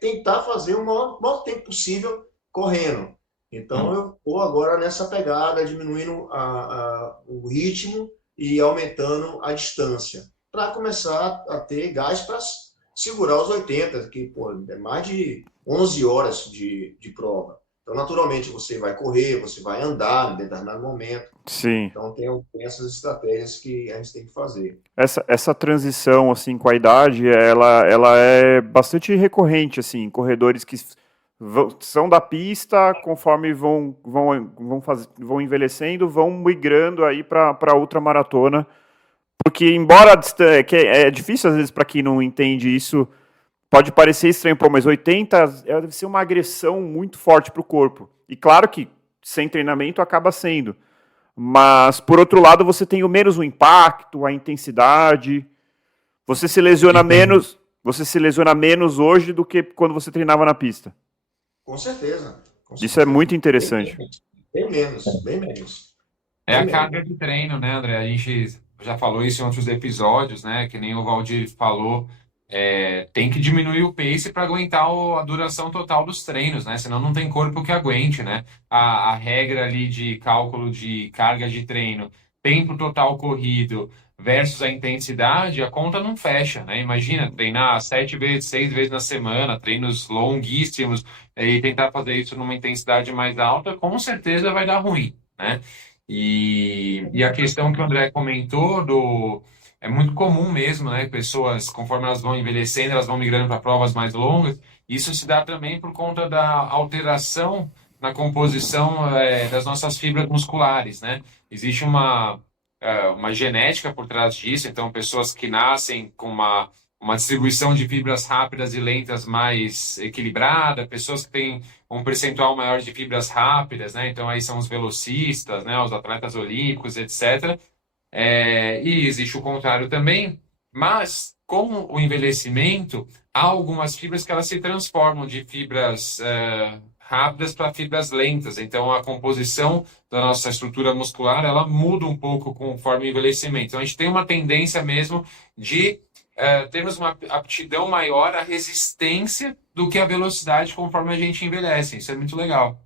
tentar fazer o maior tempo possível correndo. Então eu estou agora nessa pegada, diminuindo o ritmo e aumentando a distância, para começar a ter gás para segurar os 80, que pô, é mais de 11 horas de prova. Então, naturalmente, você vai correr, você vai andar em determinado momento. Sim. Então, tem essas estratégias que a gente tem que fazer. Essa transição assim com a idade, ela é bastante recorrente assim, corredores que são da pista, conforme vão envelhecendo, vão migrando aí para outra maratona. Porque, embora que é difícil às vezes para quem não entende isso, pode parecer estranho, pô, mas 80 deve ser uma agressão muito forte para o corpo. E claro que sem treinamento acaba sendo. Mas, por outro lado, você tem o menos o impacto, a intensidade. E Você se lesiona menos hoje do que quando você treinava na pista. Com certeza, com Isso é certeza. muito Bem interessante. menos, bem menos, bem menos, é bem a menos. carga de treino, né, André? A gente já falou isso em outros episódios, né? Que nem o Valdir falou, tem que diminuir o pace para aguentar a duração total dos treinos, né? Senão não tem corpo que aguente, né? A regra ali de cálculo de carga de treino, tempo total corrido versus a intensidade, a conta não fecha, né? Imagina treinar 7 vezes, 6 vezes na semana, treinos longuíssimos, e tentar fazer isso numa intensidade mais alta, com certeza vai dar ruim, né? E a questão que o André comentou é muito comum mesmo, né? Pessoas, conforme elas vão envelhecendo, elas vão migrando para provas mais longas. Isso se dá também por conta da alteração na composição, das nossas fibras musculares, né? Existe uma genética por trás disso, então pessoas que nascem com uma distribuição de fibras rápidas e lentas mais equilibrada, pessoas que têm um percentual maior de fibras rápidas, né? Então aí são os velocistas, né? Os atletas olímpicos, etc. E existe o contrário também, mas com o envelhecimento, há algumas fibras que elas se transformam de fibras rápidas para fibras lentas. Então a composição da nossa estrutura muscular ela muda um pouco conforme o envelhecimento. Então a gente tem uma tendência mesmo de termos uma aptidão maior à resistência do que à velocidade conforme a gente envelhece. Isso é muito legal.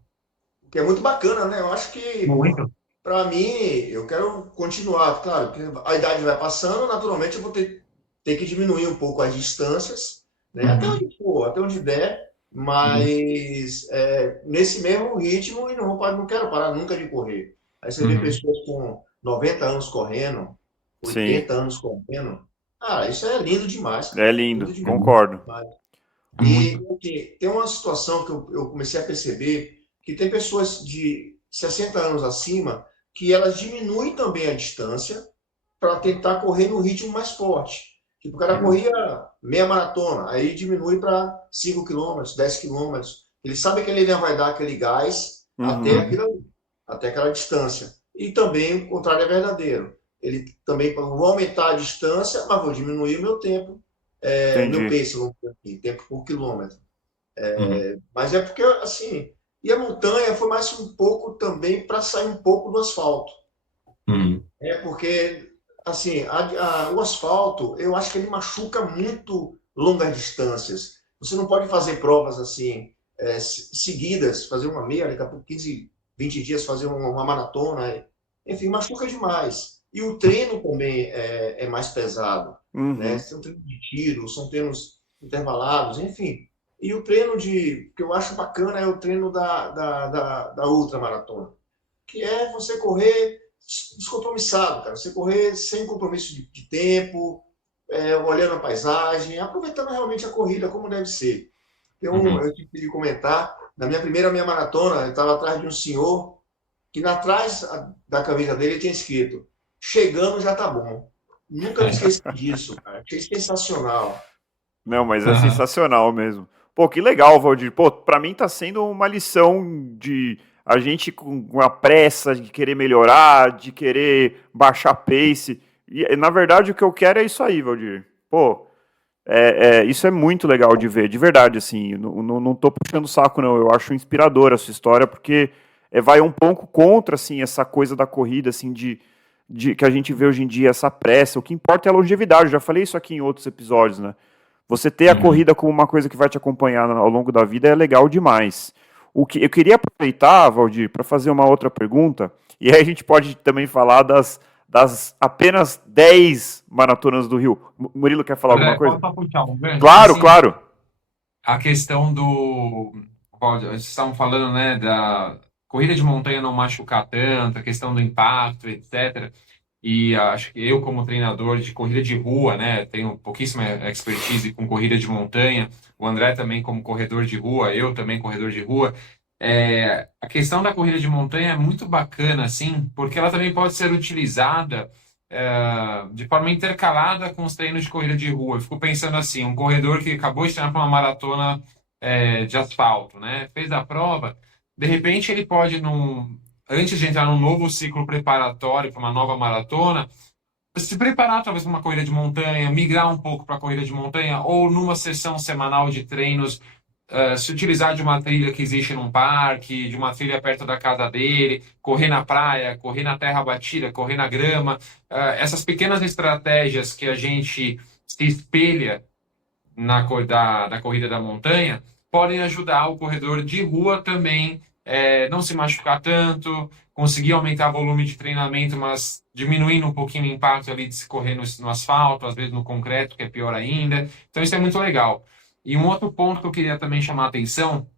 O que é muito bacana, né? Eu acho que, Muito. para mim, eu quero continuar. Claro, que a idade vai passando, naturalmente eu vou ter que diminuir um pouco as distâncias, né? Até Uhum. onde for, até onde der. Uhum. mas nesse mesmo ritmo e não quero parar nunca de correr. Aí você vê Uhum. pessoas com 90 anos correndo, Sim, 80 anos correndo. Ah, isso é lindo demais, cara. é Lindo lindo, demais. concordo. É muito. E assim, tem uma situação que eu comecei a perceber que tem pessoas de 60 anos acima que elas diminuem também a distância para tentar correr no ritmo mais forte. Tipo, o cara Uhum. corria meia maratona, aí diminui para 5 quilômetros, 10 quilômetros. Ele sabe que ele ainda vai dar aquele gás até, Uhum. aquilo, até aquela distância. E também o contrário é verdadeiro. Ele também, vou aumentar a distância, mas vou diminuir o meu tempo, meu Entendi. pace, vamos dizer assim, tempo por quilômetro. Uhum. Mas é porque, assim, e a montanha foi mais um pouco também para sair um pouco do asfalto. Uhum. É porque, assim, o asfalto, eu acho que ele machuca muito longas distâncias. Você não pode fazer provas assim, seguidas, fazer uma meia, daqui a pouco 15, 20 dias fazer uma maratona. Enfim, machuca demais. E o treino também é mais pesado, né? Uhum. São treinos de tiro, são treinos intervalados, enfim. E o treino que eu acho bacana é o treino da ultramaratona, que é você correr descompromissado, cara. Você correr sem compromisso de tempo, olhando a paisagem, aproveitando realmente a corrida como deve ser. Uhum. Eu tive que comentar, na minha primeira meia maratona, eu estava atrás de um senhor que atrás da camisa dele tinha escrito: chegando já tá bom. Nunca me esqueci disso, cara. Achei sensacional. Não, mas é sensacional mesmo. Pô, que legal, Valdir. Pô, pra mim tá sendo uma lição de a gente com a pressa de querer melhorar, de querer baixar pace. E na verdade o que eu quero é isso aí, Valdir. Pô, isso é muito legal de ver, de verdade, assim. Não tô puxando o saco, não. Eu acho inspiradora a sua história, porque vai um pouco contra, assim, essa coisa da corrida, assim, de que a gente vê hoje em dia, essa pressa. O que importa é a longevidade. Eu já falei isso aqui em outros episódios, né? Você ter a Uhum. corrida como uma coisa que vai te acompanhar ao longo da vida é legal demais. O que eu queria aproveitar, Valdir, para fazer uma outra pergunta, e aí a gente pode também falar das apenas 10 maratonas do Rio. Murilo quer falar alguma André, coisa? posso só puxar um gancho? Porque Claro, assim, claro. a questão do. Vocês estavam falando, né, da corrida de montanha não machucar tanto, a questão do impacto, etc. E acho que eu, como treinador de corrida de rua, né, tenho pouquíssima expertise com corrida de montanha. O André também, como corredor de rua, eu também, corredor de rua. A questão da corrida de montanha é muito bacana, assim, porque ela também pode ser utilizada de forma intercalada com os treinos de corrida de rua. Eu fico pensando assim, um corredor que acabou de treinar para uma maratona de asfalto, né? Fez a prova, de repente ele pode, antes de entrar num novo ciclo preparatório para uma nova maratona, se preparar talvez para uma corrida de montanha, migrar um pouco para a corrida de montanha, ou numa sessão semanal de treinos, se utilizar de uma trilha que existe num parque, de uma trilha perto da casa dele, correr na praia, correr na terra batida, correr na grama, essas pequenas estratégias que a gente se espelha da corrida da montanha podem ajudar o corredor de rua também não se machucar tanto, conseguir aumentar o volume de treinamento, mas diminuindo um pouquinho o impacto ali de se correr no asfalto, às vezes no concreto, que é pior ainda. Então isso é muito legal. E um outro ponto que eu queria também chamar a atenção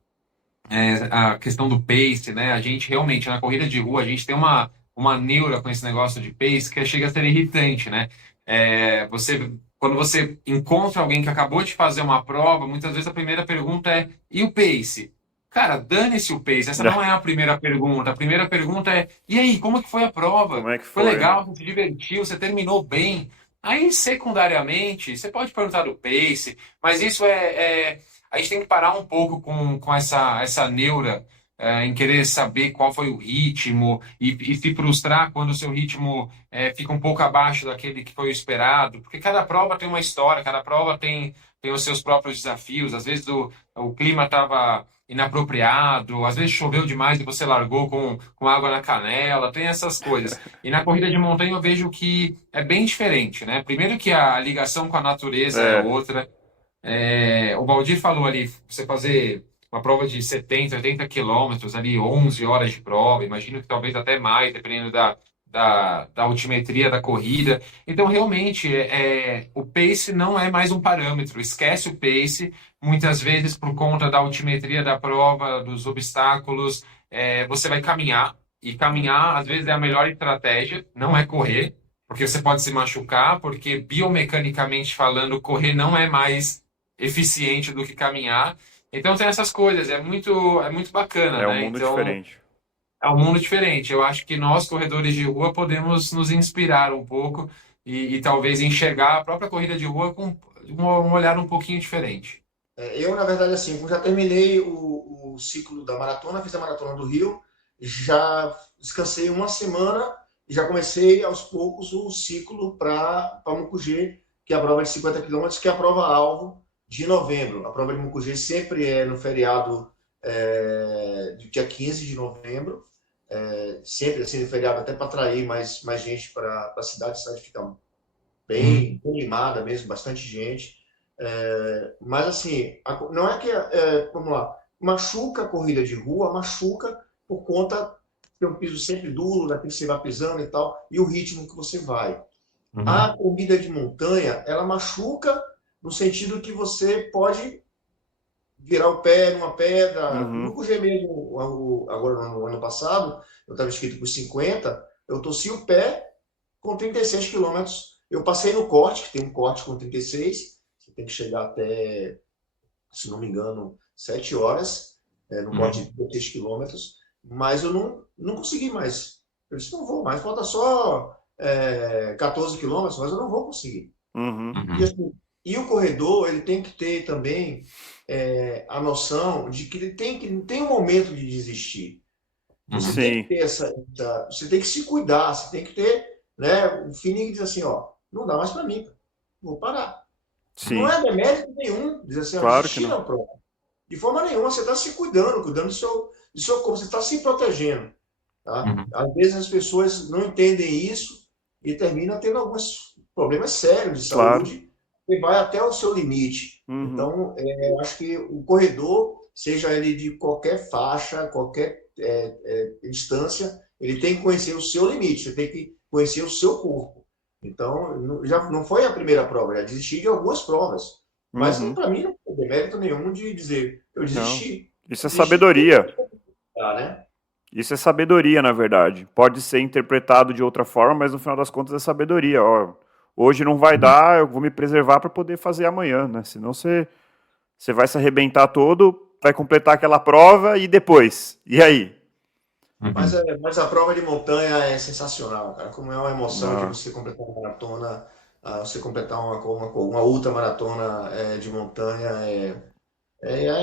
é a questão do pace, né? A gente realmente, na corrida de rua, a gente tem uma neura com esse negócio de pace que chega a ser irritante, né? Quando você encontra alguém que acabou de fazer uma prova, muitas vezes a primeira pergunta é: e o pace? Cara, dane-se o pace. Essa não é a primeira pergunta. A primeira pergunta é: e aí, como que foi a Como prova? é que Foi foi, né? legal? Você se divertiu? Você terminou bem? Aí, secundariamente, você pode perguntar do pace, mas isso a gente tem que parar um pouco com essa neura em querer saber qual foi o ritmo e se frustrar quando o seu ritmo fica um pouco abaixo daquele que foi o esperado, porque cada prova tem uma história, cada prova tem os seus próprios desafios. Às vezes o clima estava inapropriado, às vezes choveu demais e você largou com água na canela, tem essas coisas. E na corrida de montanha eu vejo que é bem diferente, né? Primeiro que a ligação com a natureza é É, outra. O Valdir falou ali, você fazer uma prova de 70, 80 quilômetros ali, 11 horas de prova, imagino que talvez até mais, dependendo da altimetria da corrida. Então, realmente, o pace não é mais um parâmetro. Esquece o pace, muitas vezes por conta da altimetria da prova, dos obstáculos, você vai caminhar. E caminhar, às vezes, é a melhor estratégia, não é correr, porque você pode se machucar, porque biomecanicamente falando, correr não é mais eficiente do que caminhar. Então, tem essas coisas, é muito bacana, É um né? mundo Então, diferente. é um mundo diferente. Eu acho que nós, corredores de rua, podemos nos inspirar um pouco e talvez enxergar a própria corrida de rua com um olhar um pouquinho diferente. Eu, na verdade, assim, como já terminei o ciclo da maratona, fiz a maratona do Rio, já descansei uma semana e já comecei aos poucos o ciclo para Mucugê, que é a prova de 50 quilômetros, que é a prova-alvo de novembro. A prova de Mucugê sempre é no feriado do dia 15 de novembro, sempre assim, no feriado, até para atrair mais gente para a cidade fica bem, Uhum. bem animada mesmo, bastante gente. Mas assim, não é que, vamos lá, machuca a corrida de rua, machuca por conta de um piso sempre duro, daquele que você vai pisando e tal, e o ritmo que você vai. A Uhum. corrida de montanha, ela machuca no sentido que você pode virar o pé numa pedra. No Uhum. Mucugê mesmo, agora no ano passado, eu estava inscrito por 50, eu torci o pé com 36 quilômetros. Eu passei no corte, que tem um corte com 36, você tem que chegar até, se não me engano, 7 horas, no corte Uhum. de 36 quilômetros, mas eu não consegui mais. Eu disse, não vou mais, falta só 14 quilômetros, mas eu não vou conseguir. Uhum. E, Uhum. assim, e o corredor, ele tem que ter também a noção de que ele tem um momento de desistir. Você Uhum. tem que Sim, ter você tem que se cuidar, você tem que ter, né, o feeling que diz assim, ó, não dá mais para mim, cara. Vou parar. Não sim. é demérito nenhum dizer assim, ó, Claro que desistir não. não, prova. De forma nenhuma, você está se cuidando, cuidando do seu corpo, você está se protegendo, tá? Uhum. Às vezes as pessoas não entendem isso e terminam tendo alguns problemas sérios de Claro. saúde e vai até o seu limite. Uhum. Então, eu acho que o corredor, seja ele de qualquer faixa, qualquer distância, ele tem que conhecer o seu limite, você tem que conhecer o seu corpo. Então, já não foi a primeira prova, já desisti de algumas provas. Mas Uhum. para mim não tem demérito nenhum de dizer eu Não. desisti. Isso é Desisti porque eu sabedoria. quero ficar, né? Isso é sabedoria, na verdade. Pode ser interpretado de outra forma, mas no final das contas é sabedoria. Ó, hoje não vai Uhum. dar, eu vou me preservar para poder fazer amanhã, né? Senão você vai se arrebentar todo, vai completar aquela prova e depois. E aí? Mas, Uhum. mas a prova de montanha é sensacional, cara. Como é uma emoção de Ah, você completar uma maratona, você completar uma ultra maratona de montanha,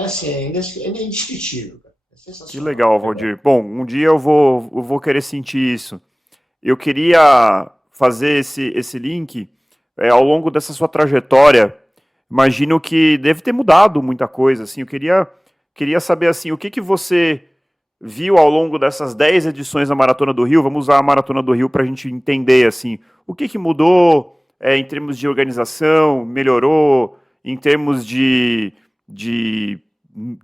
assim, é indescritível, cara. É que sensacional, legal, de verdade. Valdir. Bom, um dia eu vou querer sentir isso. Eu queria fazer esse link ao longo dessa sua trajetória. Imagino que deve ter mudado muita coisa. Assim, eu queria saber assim, o que que você viu ao longo dessas 10 edições da Maratona do Rio? Vamos usar a Maratona do Rio para a gente entender assim, o que que mudou em termos de organização, melhorou em termos de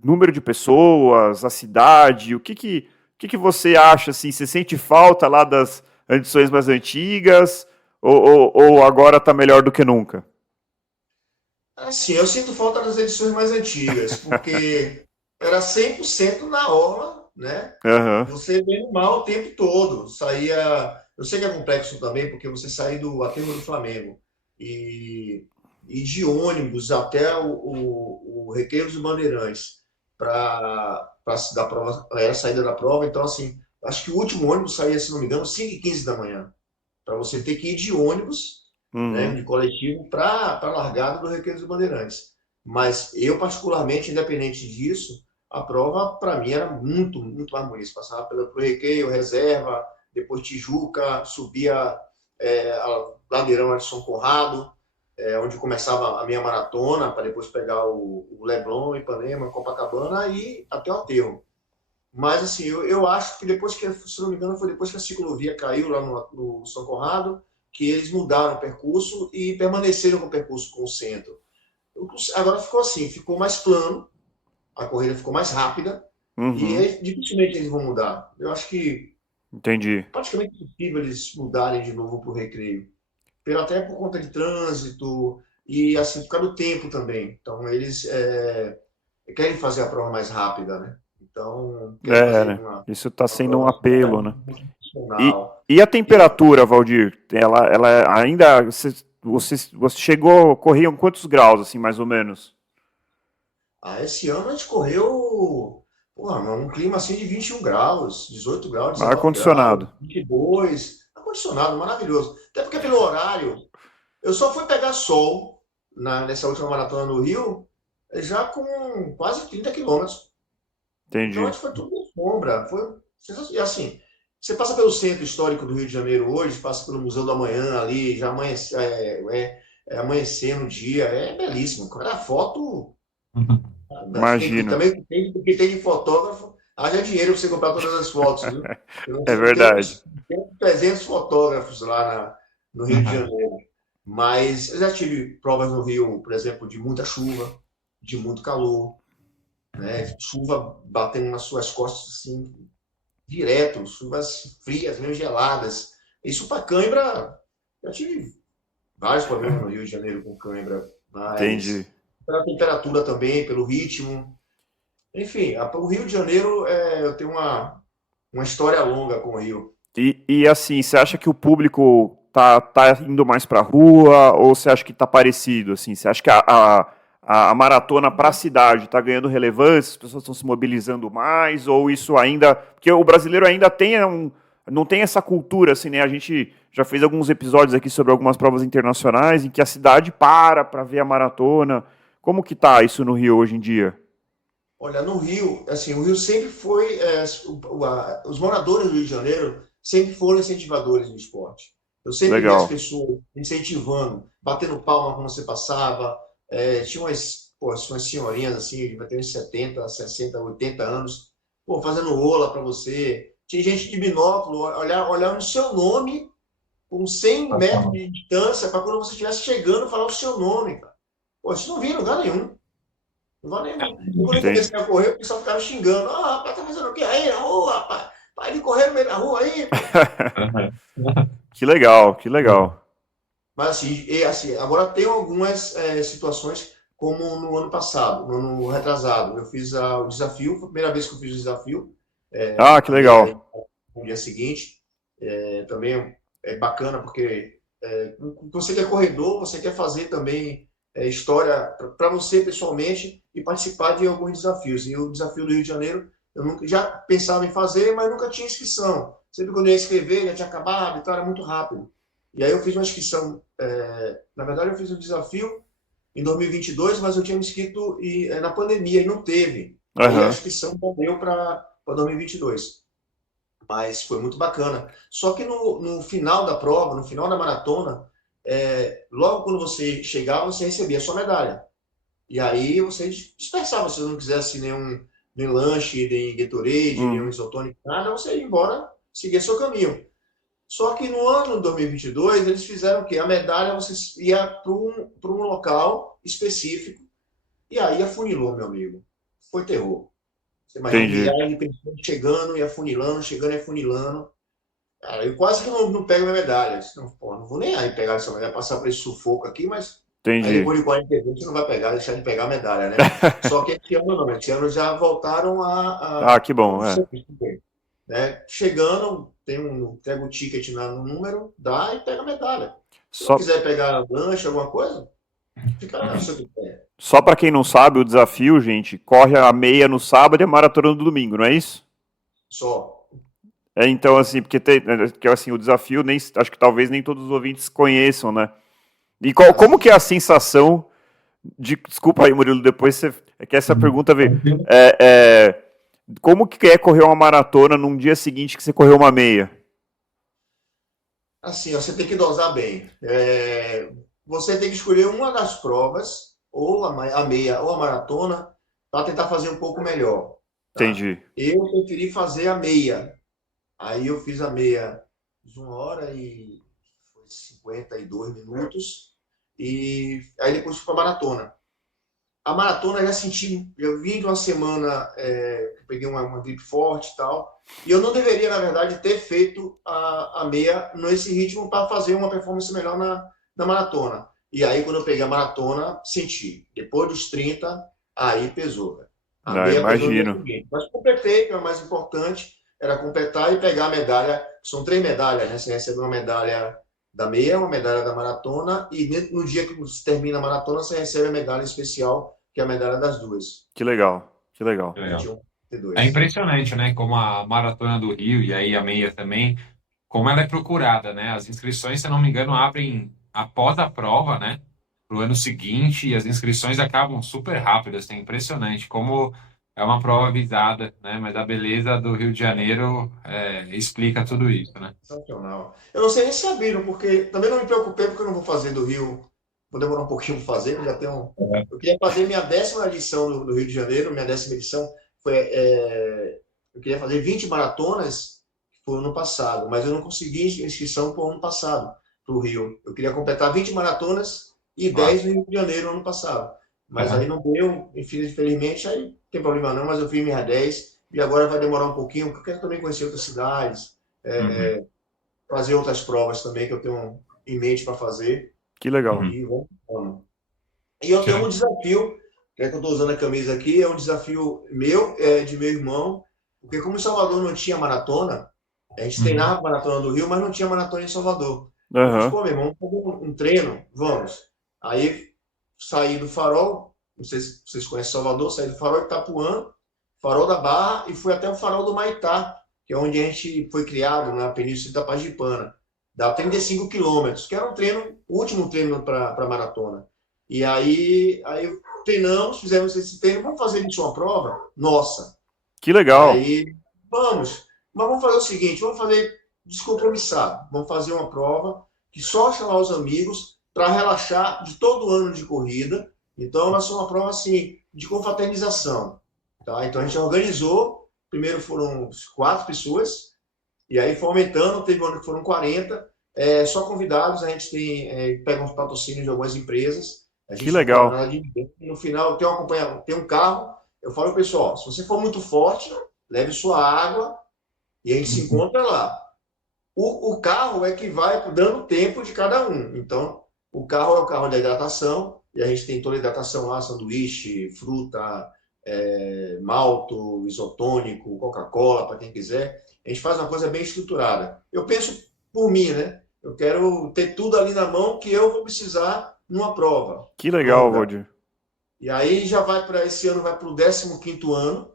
número de pessoas, a cidade, o que que você acha assim? Você sente falta lá das edições mais antigas ou agora está melhor do que nunca? Assim, eu sinto falta das edições mais antigas, porque era 100% na orla, né? Aham. Você vendo mal o tempo todo. Saía. Eu sei que é complexo também, porque você sai do aterro do Flamengo e de ônibus até o Recreio dos Bandeirantes para da prova, a saída da prova. Então, assim, acho que o último ônibus saía, se não me engano, 5h15 da manhã para você ter que ir de ônibus, né, Uhum. de coletivo, para a largada do Recreio dos Bandeirantes. Mas eu, particularmente, independente disso, a prova, para mim, era muito, muito mais bonita. Passava pelo Recreio, Reserva, depois Tijuca, subia a Ladeirão de São Conrado, onde começava a minha maratona, para depois pegar o Leblon, Ipanema, Copacabana e até o aterro. Mas, assim, eu acho que depois que, se não me engano, foi depois que a ciclovia caiu lá no São Conrado, que eles mudaram o percurso e permaneceram com o percurso com o centro. Agora ficou assim, ficou mais plano, a corrida ficou mais rápida, e Uhum. dificilmente eles vão mudar. Eu acho que Entendi. Praticamente impossível eles mudarem de novo para o recreio. Até por conta de trânsito e assim, por causa do tempo também. Então, eles querem fazer a prova mais rápida, né? Então, querem É, fazer né? uma, Isso está uma sendo um prova apelo, né? E, profissional. e a E temperatura, Valdir? Ela ainda. Você chegou, corriam quantos graus, assim, mais ou menos? esse ano a gente correu, porra, um clima assim de 21 graus, 18 graus, 19 graus, Ar-condicionado. 22, ar-condicionado, maravilhoso. Até porque pelo horário, eu só fui pegar sol nessa última maratona no Rio, já com quase 30 quilômetros. Então a Entendi. gente foi tudo em sombra. Foi sensacional. E assim, você passa pelo centro histórico do Rio de Janeiro hoje, passa pelo Museu da Manhã ali, já amanhecendo o dia, é belíssimo. Cara, a foto. Acho que Imagino. também o que tem de fotógrafo, haja dinheiro para você comprar todas as fotos, viu? É Eu tenho verdade. uns 300 fotógrafos lá no Rio de Janeiro. Mas eu já tive provas no Rio, por exemplo, de muita chuva, de muito calor, né? Chuva batendo nas suas costas assim, direto, chuvas frias, meio geladas. Isso para cãibra, eu tive vários problemas no Rio de Janeiro com cãibra, Entendi. mas pela temperatura também, pelo ritmo. Enfim, o Rio de Janeiro, eu tenho uma história longa com o Rio. E assim, você acha que o público tá indo mais pra rua ou você acha que tá parecido, assim? Você acha que a maratona para a cidade tá ganhando relevância, as pessoas estão se mobilizando mais ou isso ainda... Porque o brasileiro ainda não tem essa cultura, assim, né? A gente já fez alguns episódios aqui sobre algumas provas internacionais em que a cidade para ver a maratona. Como que tá isso no Rio hoje em dia? Olha, no Rio, assim, o Rio sempre foi, os moradores do Rio de Janeiro sempre foram incentivadores do esporte. Eu sempre vi as Legal. pessoas incentivando, batendo palma quando você passava. Tinha umas senhorinhas assim, de ter uns 70, 60, 80 anos, pô, fazendo ola para você. Tinha gente de binóculo, olhar o seu nome com 100 metros de distância para quando você estivesse chegando falar o seu nome, cara. Pô, isso não vi em lugar nenhum. Não vou nem. Eu quando eu Entendi. comecei a correr, o pessoal ficava xingando. Ah, rapaz, tá fazendo o quê? Aí na rua, rapaz. Vai de correr no meio da rua aí, pô. Que legal, que legal. Mas assim, agora tem algumas situações, como no ano passado, no ano retrasado. Eu fiz o desafio, foi a primeira vez que eu fiz o desafio, Ah, que a meia legal. no dia seguinte. Também é bacana, porque você que é corredor, você quer fazer também história para você pessoalmente e participar de alguns desafios. E o desafio do Rio de Janeiro, eu nunca, já pensava em fazer, mas nunca tinha inscrição. Sempre quando eu ia escrever, já tinha acabado, então era muito rápido. E aí eu fiz uma inscrição, na verdade eu fiz o desafio em 2022, mas eu tinha me inscrito na pandemia e não teve. Aí a Aham. inscrição deu para 2022. Mas foi muito bacana. Só que no final da prova, no final da maratona, logo quando você chegava, você recebia a sua medalha. E aí você dispersava, se você não quisesse nem lanche, nem Gatorade, nenhum Hum, isotônico, nada, você ia embora, seguir seu caminho. Só que no ano de 2022, eles fizeram o quê? A medalha você ia para um local específico, e aí afunilou, meu amigo. Foi terror. Você imagina entendi. milhares de pessoas chegando e afunilando, chegando e afunilando. Cara, eu quase que não pego minha medalha. Não, pô, não vou nem aí pegar essa medalha, passar por esse sufoco aqui, mas aí Entendi. depois de 40 minutos você não vai pegar, deixar de pegar a medalha, né? Só que esse ano não, esse ano já voltaram Ah, que como bom, é. sempre, né? Chegando, pega o ticket no número, dá e pega a medalha. Se não Só, quiser pegar lanche, alguma coisa, fica a seu critério. só para quem não sabe, o desafio, gente, corre a meia no sábado e a maratona no domingo, não é isso? Só. É, então, assim, porque assim, o desafio, nem, acho que talvez nem todos os ouvintes conheçam, né? E como que é a Assim, sensação de... Desculpa aí, Murilo, depois você... É que essa pergunta veio. É, é, como que é correr uma maratona num dia seguinte que você correu uma meia? ó, você tem que dosar bem. Você tem que escolher uma das provas, ou a meia ou a maratona, para tentar fazer um pouco melhor. Tá? Entendi. Eu preferi fazer a meia. Aí eu fiz a meia de 1 hora e 52 minutos. E aí depois fui para a maratona. A maratona já senti, eu vim de uma semana, peguei uma gripe forte e tal, e eu não deveria, na verdade, ter feito a meia nesse ritmo para fazer uma performance melhor na maratona. E aí, quando eu peguei a maratona, senti. Depois dos 30, aí pesou, velho. A Não, meia pesou no dia imagino. seguinte. Mas completei, que é o mais importante, era completar e pegar a medalha. São 3 medalhas, né? Você recebe uma medalha da meia, uma medalha da maratona, e no dia que você termina a maratona, você recebe a medalha especial, que é a medalha das duas. Que legal, que legal. Legal. 21 e É 22. impressionante, né? Como a Maratona do Rio e aí a meia também, como ela é procurada, né? As inscrições, se eu não me engano, abrem após a prova, né? Para o ano seguinte, e as inscrições acabam super rápidas. É impressionante como é uma prova visada, né? Mas a beleza do Rio de Janeiro explica tudo isso, né? Sensacional. Eu não sei nem se abriram, porque também não me preocupei, porque eu não vou fazer do Rio. Vou demorar um pouquinho para fazer, eu já tenho. Eu queria fazer minha 10ª edição do Rio de Janeiro, minha 10ª edição foi. Eu queria fazer 20 maratonas, que foi ano passado, mas eu não consegui inscrição para o ano passado, para o Rio. Eu queria completar 20 maratonas e Ó, 10 no Rio de Janeiro ano passado. Mas aham, aí não deu, infelizmente, aí não tem problema não, mas eu fiz minha 10 e agora vai demorar um pouquinho, porque eu quero também conhecer outras cidades. uhum, Fazer outras provas também que eu tenho em mente para fazer. Que legal. uhum. E vamos. E eu tenho um desafio, que é que eu estou usando a camisa aqui, é um desafio meu, de meu irmão, porque como em Salvador não tinha maratona, a gente Uhum. treinava a maratona do Rio, mas não tinha maratona em Salvador. Eu disse, Aham. pô, meu irmão, vamos fazer um treino, vamos. Aí saí do Farol, não sei se vocês conhecem Salvador, saí do Farol de Itapuã, Farol da Barra e fui até o Farol do Maitá, que é onde a gente foi criado na Península da Pagipana. Dá 35 quilômetros, que era um treino, o último treino para maratona. E aí treinamos, fizemos esse treino, vamos fazer isso uma prova? Nossa! Que legal. Aí, vamos. Mas vamos fazer o seguinte, vamos fazer descompromissado. Vamos fazer uma prova que só chamar os amigos para relaxar de todo o ano de corrida. Então, vai ser uma prova assim, de confraternização. Tá? Então, a gente organizou. Primeiro foram 4 pessoas, e aí foi aumentando. Teve um ano que foram 40. Só convidados, a gente pega uns patrocínios de algumas empresas. A Que gente não cobra legal. nada de ninguém. No final, tem um carro. Eu falo, pessoal, se você for muito forte, leve sua água e a gente se Uhum. encontra lá. O carro é que vai dando tempo de cada um. Então, o carro é o carro da hidratação, e a gente tem toda a hidratação lá, sanduíche, fruta, malto, isotônico, Coca-Cola, para quem quiser. A gente faz uma coisa bem estruturada. Eu penso por mim, né? Eu quero ter tudo ali na mão que eu vou precisar numa prova Que legal, longa. Valdir. E aí já vai para esse ano, vai para o 15º ano,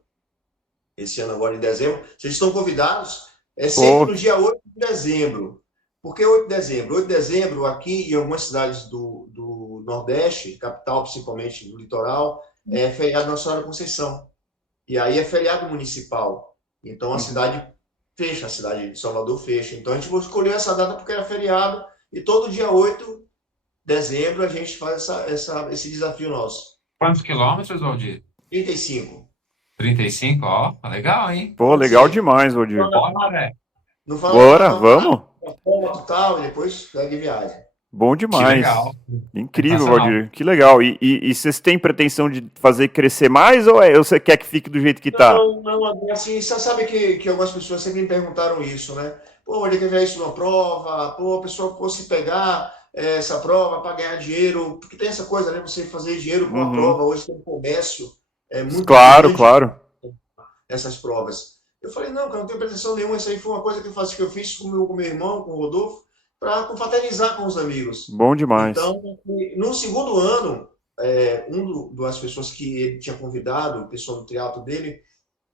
esse ano agora em dezembro. Vocês estão convidados, é sempre Pô, no dia 8 de dezembro. Por que 8 de dezembro? 8 de dezembro, aqui em algumas cidades do Nordeste, capital principalmente do litoral, é feriado Nossa Senhora da Conceição. E aí é feriado municipal. Então a cidade fecha, a cidade de Salvador fecha. Então a gente escolheu essa data porque era feriado, e todo dia 8 de dezembro a gente faz esse desafio nosso. Quantos quilômetros, Valdir? 35. 35, ó, tá legal, hein? pô, Pode legal ser. demais, Valdir. Bora, velho. Não fala Bora, nada, vamos? foto e tal, e depois segue viagem. Bom Que demais. legal. Incrível, Sensacional. Valdir. Que legal. E vocês têm pretensão de fazer crescer mais ou você quer que fique do jeito que tá? Não, assim, você sabe que algumas pessoas sempre me perguntaram isso, né? Pô, onde é que vai isso numa prova? Pô, a pessoa fosse pegar essa prova para ganhar dinheiro, porque tem essa coisa, né? Você fazer dinheiro com a Uhum. prova, hoje tem um comércio muito Claro, grande claro. essas provas. Eu falei, não, cara, não tenho pretensão nenhuma, isso aí foi uma coisa que eu fiz com meu irmão, com o Rodolfo, para confraternizar com os amigos. Bom demais. Então, no segundo ano, das pessoas que ele tinha convidado, o pessoal do triatlo dele,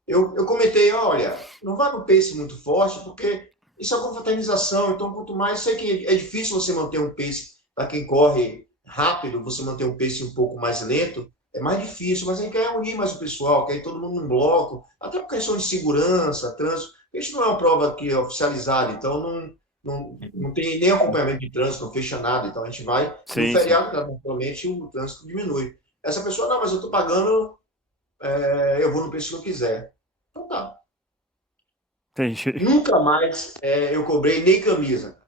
eu comentei, olha, não vá no pace muito forte, porque isso é uma confraternização, então quanto mais, sei que é difícil você manter um pace, para quem corre rápido, você manter um pace um pouco mais lento, é mais difícil, mas a gente quer unir mais o pessoal, quer ir todo mundo num bloco, até por questão de segurança, trânsito, isso não é uma prova aqui oficializada, então não tem nem acompanhamento de trânsito, não fecha nada, então a gente vai, no Sim, sim. feriado, naturalmente, o trânsito diminui. Essa pessoa, não, mas eu estou pagando, eu vou no preço que eu quiser. Então tá. Entendi. Nunca mais eu cobrei nem camisa.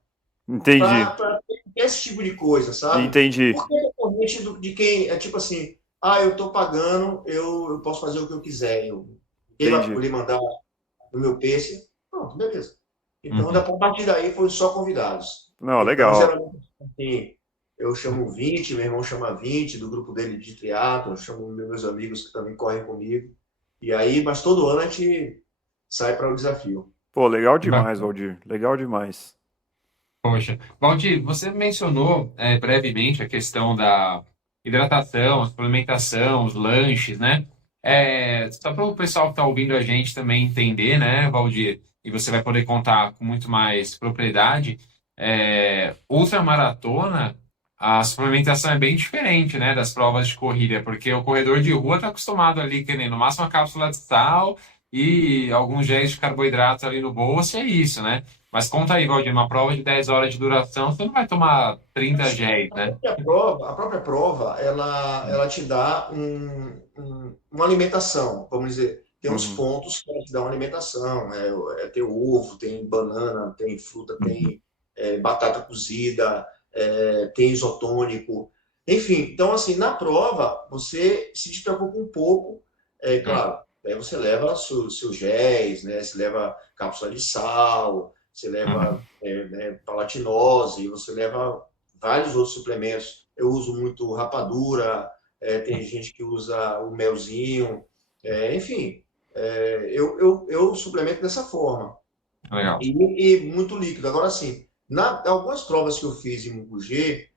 Entendi. Para esse tipo de coisa, sabe? Entendi. Porque é corrente de quem é tipo assim, eu estou pagando, eu posso fazer o que eu quiser. Quem vai Entendi. poder mandar o meu pace? Pronto, beleza. Então, Uhum. a partir daí, foi só convidados. Não, Então, legal. geralmente, assim, eu chamo 20, meu irmão chama 20, do grupo dele de triatlo, eu chamo meus amigos que também correm comigo. E aí, mas todo ano a gente sai para o desafio. Pô, legal Que demais, bacana. Valdir. Legal demais. Poxa, Valdir, você mencionou brevemente a questão da hidratação, a suplementação, os lanches, né? Só para o pessoal que está ouvindo a gente também entender, né, Valdir, e você vai poder contar com muito mais propriedade, ultramaratona, a suplementação é bem diferente, né, das provas de corrida, porque o corredor de rua está acostumado ali, querendo no máximo uma cápsula de sal e alguns géis de carboidrato ali no bolso, e é isso, né? Mas conta aí, Valdir, uma prova de 10 horas de duração, você não vai tomar 30 Assim, géis, né? a própria prova, ela te dá uma alimentação, vamos dizer, tem uns Uhum. pontos que ela te dá uma alimentação, tem ovo, tem banana, tem fruta, tem batata cozida, tem isotônico, enfim. Então, assim, na prova, você se despreocupa um pouco, Hum, claro, aí você leva seus géis, né? Você leva cápsula de sal, você uhum, leva palatinose, você leva vários outros suplementos. Eu uso muito rapadura, tem gente que usa o melzinho, enfim, eu suplemento dessa forma. legal. E muito líquido. Agora, sim, algumas provas que eu fiz em Mucugê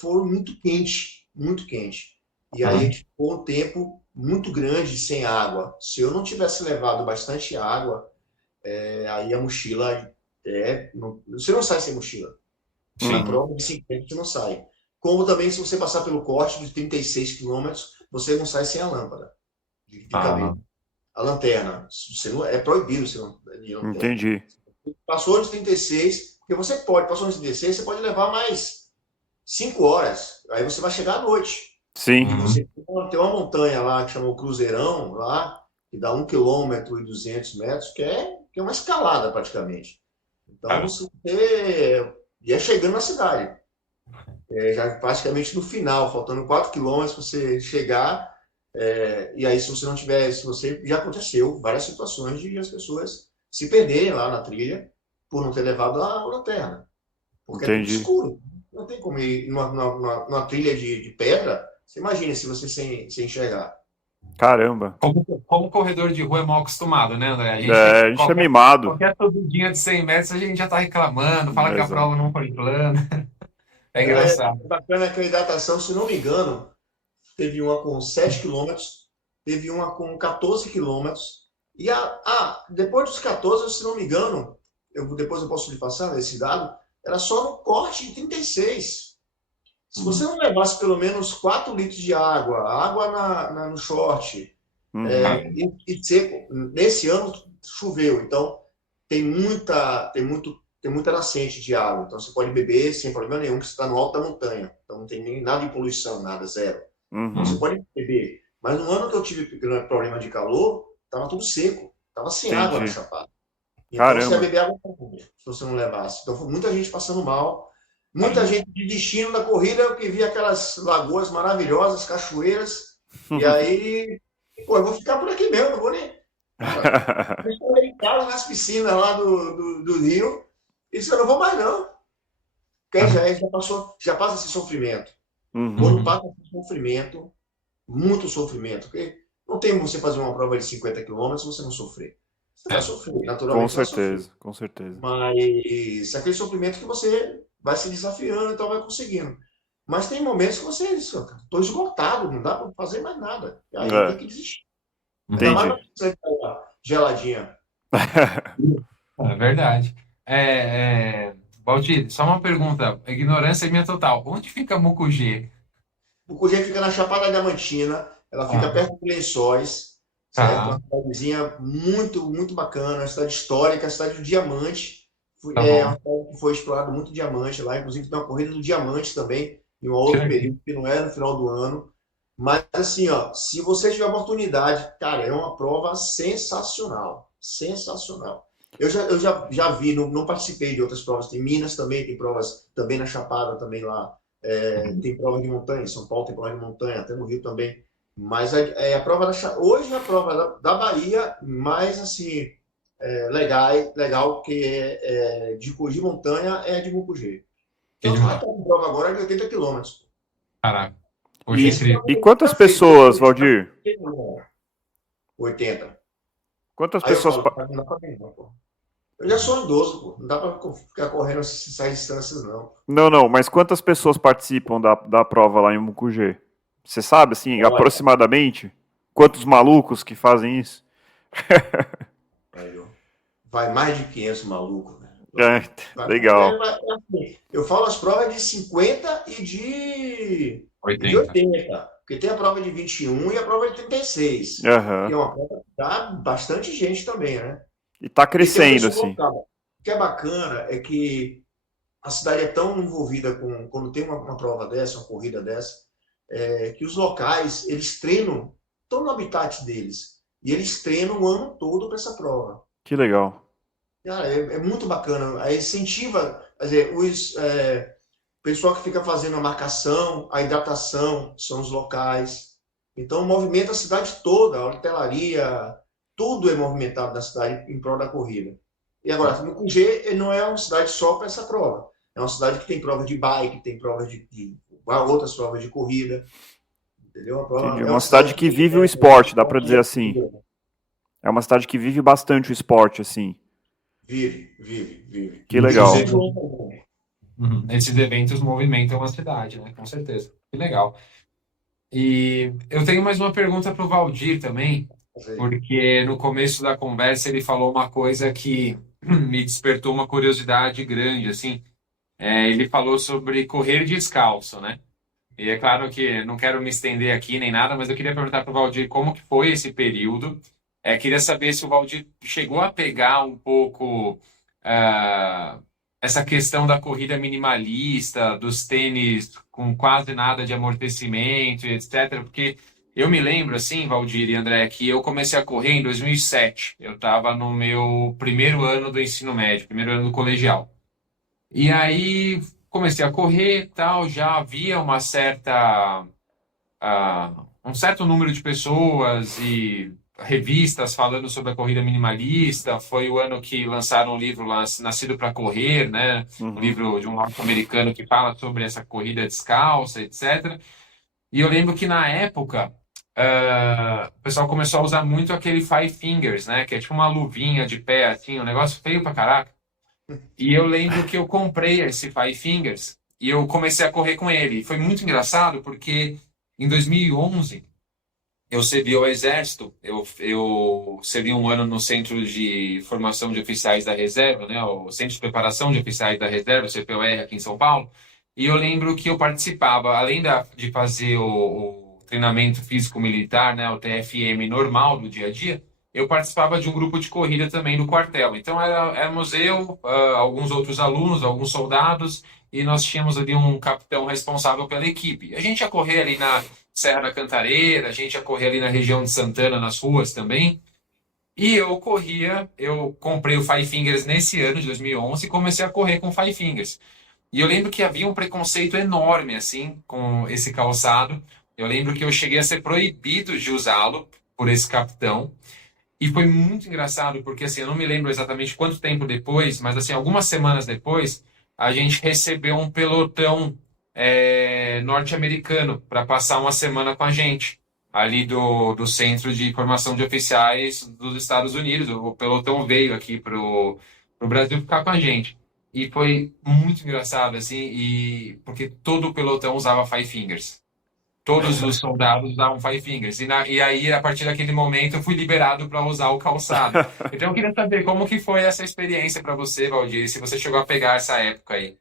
foram muito quente, muito quente. E aí a Uhum. gente ficou um tempo muito grande sem água. Se eu não tivesse levado bastante água, aí a mochila você não sai sem mochila. Na Sim. Uhum. prova de 50 você não sai. Como também se você passar pelo corte de 36 quilômetros, você não sai sem a lâmpada de Ah, cabelo. A lanterna. Você não, é proibido você não, de lanterna. Entendi. Passou de 36, porque você pode, passou de 36, você pode levar mais 5 horas. Aí você vai chegar à noite. Sim. E uhum. você tem uma montanha lá que chama o Cruzeirão, lá, que dá 1,2 km, que é uma escalada praticamente. Então Cara, você ia chegando na cidade. Já praticamente no final, faltando 4 quilômetros para você chegar. E aí, se você não tiver, se você já aconteceu várias situações de as pessoas se perderem lá na trilha por não ter levado a lanterna, porque é tudo Entendi. escuro. Não tem como ir numa trilha de pedra. Você imagina se você sem enxergar. Caramba. como corredor de rua é mal acostumado, né, André? A gente, A gente é mimado. qualquer subidinha de 100 metros, a gente já tá reclamando, fala que a Exato. prova não foi plana. É É engraçado. bacana que a hidratação, se não me engano, teve uma com 7 quilômetros, teve uma com 14 quilômetros. E depois dos 14, se não me engano, depois eu posso lhe passar esse dado, era só no corte de 36. Se você Uhum. não levasse pelo menos 4 litros de água, água no short, Uhum. e seco, nesse ano choveu, então tem muita nascente de água, então você pode beber sem problema nenhum, que você está no alto da montanha, então não tem nem nada de poluição, nada, zero. Então você Uhum. Uhum. pode beber. Mas no ano que eu tive problema de calor, estava tudo seco, estava sem água na Entendi. chapada. Então você ia Caramba. beber água se você não levasse. Então foi muita gente passando mal, muita Caramba. gente desistindo da corrida, porque via aquelas lagoas maravilhosas, cachoeiras, e aí, pô, eu vou ficar por aqui mesmo, não vou nem. Cara, eu estava em casa nas piscinas lá do Rio, e disse, eu não vou mais não. Porque já passou, já passa esse sofrimento. Quando Uhum. Uhum. passa esse sofrimento, muito sofrimento, porque não tem você fazer uma prova de 50 quilômetros se você não sofrer. Você vai sofrer, Com naturalmente você vai sofrer. certeza, com certeza. Mas aquele sofrimento que você vai se desafiando, então vai conseguindo. Mas tem momentos que você diz, estou esgotado, não dá para fazer mais nada. E aí tem É, que desistir. Ainda mais entendi. na piscina geladinha. É verdade. Valdir, só uma pergunta, ignorância minha total. Onde fica Mucugê? O Cugê fica na Chapada Diamantina, ela fica Ah, perto de Lençóis, certo? tá, Uma cidadezinha muito, muito bacana, uma cidade histórica, a cidade do Diamante. tá É bom. uma cidade que foi explorado muito diamante lá, inclusive tem uma corrida do diamante também, em um Que outro legal. período, que não é no final do ano. Mas assim, ó, se você tiver oportunidade, cara, é uma prova sensacional, sensacional. Eu já vi, não participei de outras provas, tem Minas também, tem provas também na Chapada, também lá Tem prova de montanha, em São Paulo tem prova de montanha, até no Rio também. Mas a prova hoje a prova da Bahia, mais assim, legal que de montanha é a de Mucugê. Que Tanto que a demais. prova agora é de 80 quilômetros. Caraca. Poxa, E, Esse incrível. e prova quantas já fez, eu pessoas, fiz Valdir? 80. Quantas Aí eu pessoas. falo, cara, não dá pra mim, não, pô. Eu já sou idoso, pô. Não dá pra ficar correndo essas distâncias, não. Não, mas quantas pessoas participam da prova lá em Mucugê? Você sabe, assim, Olha, aproximadamente? Quantos malucos que fazem isso? velho, vai mais de 500 malucos, velho. É, legal. Assim, eu falo as provas de 50 e de 80. 80. Porque tem a prova de 21 e a prova de 36. Que Aham. é uma prova que dá bastante gente também, né? E tá E tem o crescendo, pessoal assim. local. O que é bacana é que a cidade é tão envolvida quando tem uma prova dessa, uma corrida dessa, que os locais, eles treinam, estão no habitat deles. E eles treinam o ano todo para essa prova. Que legal. Cara, é muito bacana. Aí incentiva, quer dizer, o pessoal que fica fazendo a marcação, a hidratação, são os locais. Então, movimenta a cidade toda, a hotelaria, tudo é movimentado na cidade em prol da corrida. E agora, Mucugê não é uma cidade só para essa prova. É uma cidade que tem prova de bike, tem prova de outras provas de corrida. Entendeu? Entendi. É É uma uma cidade cidade que que vive o esporte, dá pra dizer assim. É uma cidade que vive bastante o esporte, assim. vive. Que Esses legal. eventos, esses eventos movimentam a cidade, né? Com certeza. Que legal. E eu tenho mais uma pergunta para o Valdir também, porque no começo da conversa ele falou uma coisa que me despertou uma curiosidade grande, assim. Ele falou sobre correr descalço, né? E é claro que não quero me estender aqui nem nada, mas eu queria perguntar para o Valdir como que foi esse período. Queria saber se o Valdir chegou a pegar um pouco ah, essa questão da corrida minimalista, dos tênis com quase nada de amortecimento e etc. Porque eu me lembro, assim, Valdir e André, que eu comecei a correr em 2007. Eu estava no meu primeiro ano do ensino médio, primeiro ano do colegial. E aí comecei a correr, e tal, já havia um certo número de pessoas e revistas falando sobre a corrida minimalista. Foi o ano que lançaram o livro lá, Nascido para Correr, né? Um Uhum. livro de um norte-americano que fala sobre essa corrida descalça, etc. E eu lembro que na época o pessoal começou a usar muito aquele Five Fingers, né? Que é tipo uma luvinha de pé, assim, um negócio feio pra caraca. E eu lembro que eu comprei esse Five Fingers e eu comecei a correr com ele. Foi muito engraçado porque em 2011 eu servi ao Exército. Eu servi um ano no Centro de Formação de Oficiais da Reserva, né? O Centro de Preparação de Oficiais da Reserva, o CPOR, aqui em São Paulo. E eu lembro que eu participava, além de fazer o treinamento físico-militar, né? O TFM normal do dia a dia, eu participava de um grupo de corrida também no quartel. Então, éramos eu, alguns outros alunos, alguns soldados, e nós tínhamos ali um capitão responsável pela equipe. A gente ia correr ali na Serra da Cantareira, a gente ia correr ali na região de Santana, nas ruas também. E eu comprei o Five Fingers nesse ano de 2011 e comecei a correr com o Five Fingers. E eu lembro que havia um preconceito enorme, assim, com esse calçado. Eu lembro que eu cheguei a ser proibido de usá-lo por esse capitão. E foi muito engraçado, porque assim, eu não me lembro exatamente quanto tempo depois, mas assim, algumas semanas depois, a gente recebeu um pelotão norte-americano para passar uma semana com a gente, ali do Centro de Formação de Oficiais dos Estados Unidos. O pelotão veio aqui pro Brasil ficar com a gente. E foi muito engraçado, assim, porque todo o pelotão usava Five Fingers. Todos os soldados usavam Five Fingers. E aí, a partir daquele momento, eu fui liberado para usar o calçado. Então, eu queria saber como que foi essa experiência para você, Valdir, se você chegou a pegar essa época aí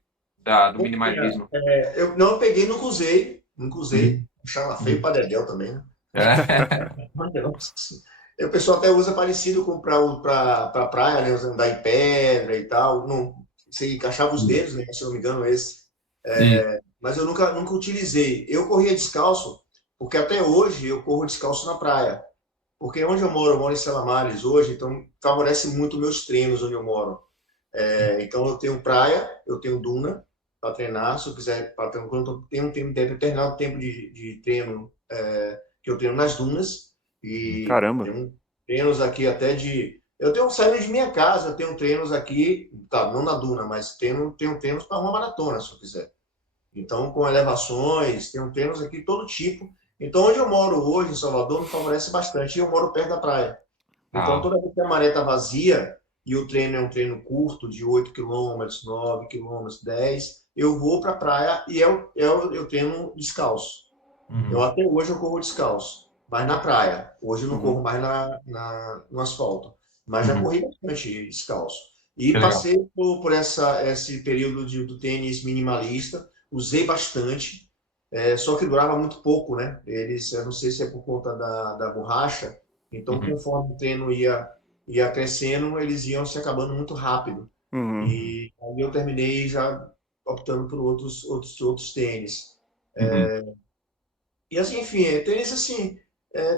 do minimalismo. Eu não peguei, nunca usei. Uhum. Achava feio para dedéu também, né? É. Mas não. O pessoal até usa parecido com para praia, né? Usando andar em pedra e tal. Não, você encaixava os dedos, né? Se eu não me engano, esse. E- Mas eu nunca utilizei. Eu corria descalço, porque até hoje eu corro descalço na praia. Porque onde eu moro em Selamares hoje, então favorece muito meus treinos onde eu moro. Então eu tenho praia, eu tenho duna, para treinar, se eu quiser, quando eu tenho um determinado tempo de treino, que eu treino nas dunas, e Caramba. tenho treinos aqui até eu tenho treinos de minha casa, tenho treinos aqui, tá, não na duna, mas tenho treinos para uma maratona, se eu quiser. Então, com elevações, tenho treinos aqui de todo tipo. Então, onde eu moro hoje, em Salvador, me favorece bastante. E eu moro perto da praia. Então, Tá. toda vez que a maré está vazia e o treino é um treino curto, de 8 quilômetros, 9 quilômetros, 10, eu vou para a praia e eu treino descalço. Uhum. Até hoje eu corro descalço, mas na praia. Hoje eu não Uhum. corro mais no asfalto, mas já Uhum. corri bastante descalço. E Que legal. passei por esse período do tênis minimalista, usei bastante, só que durava muito pouco, né? Eu não sei se é por conta da borracha, então Uhum. conforme o treino ia crescendo, eles iam se acabando muito rápido. Uhum. E aí eu terminei já optando por outros tênis. Uhum. E assim, enfim, tênis assim,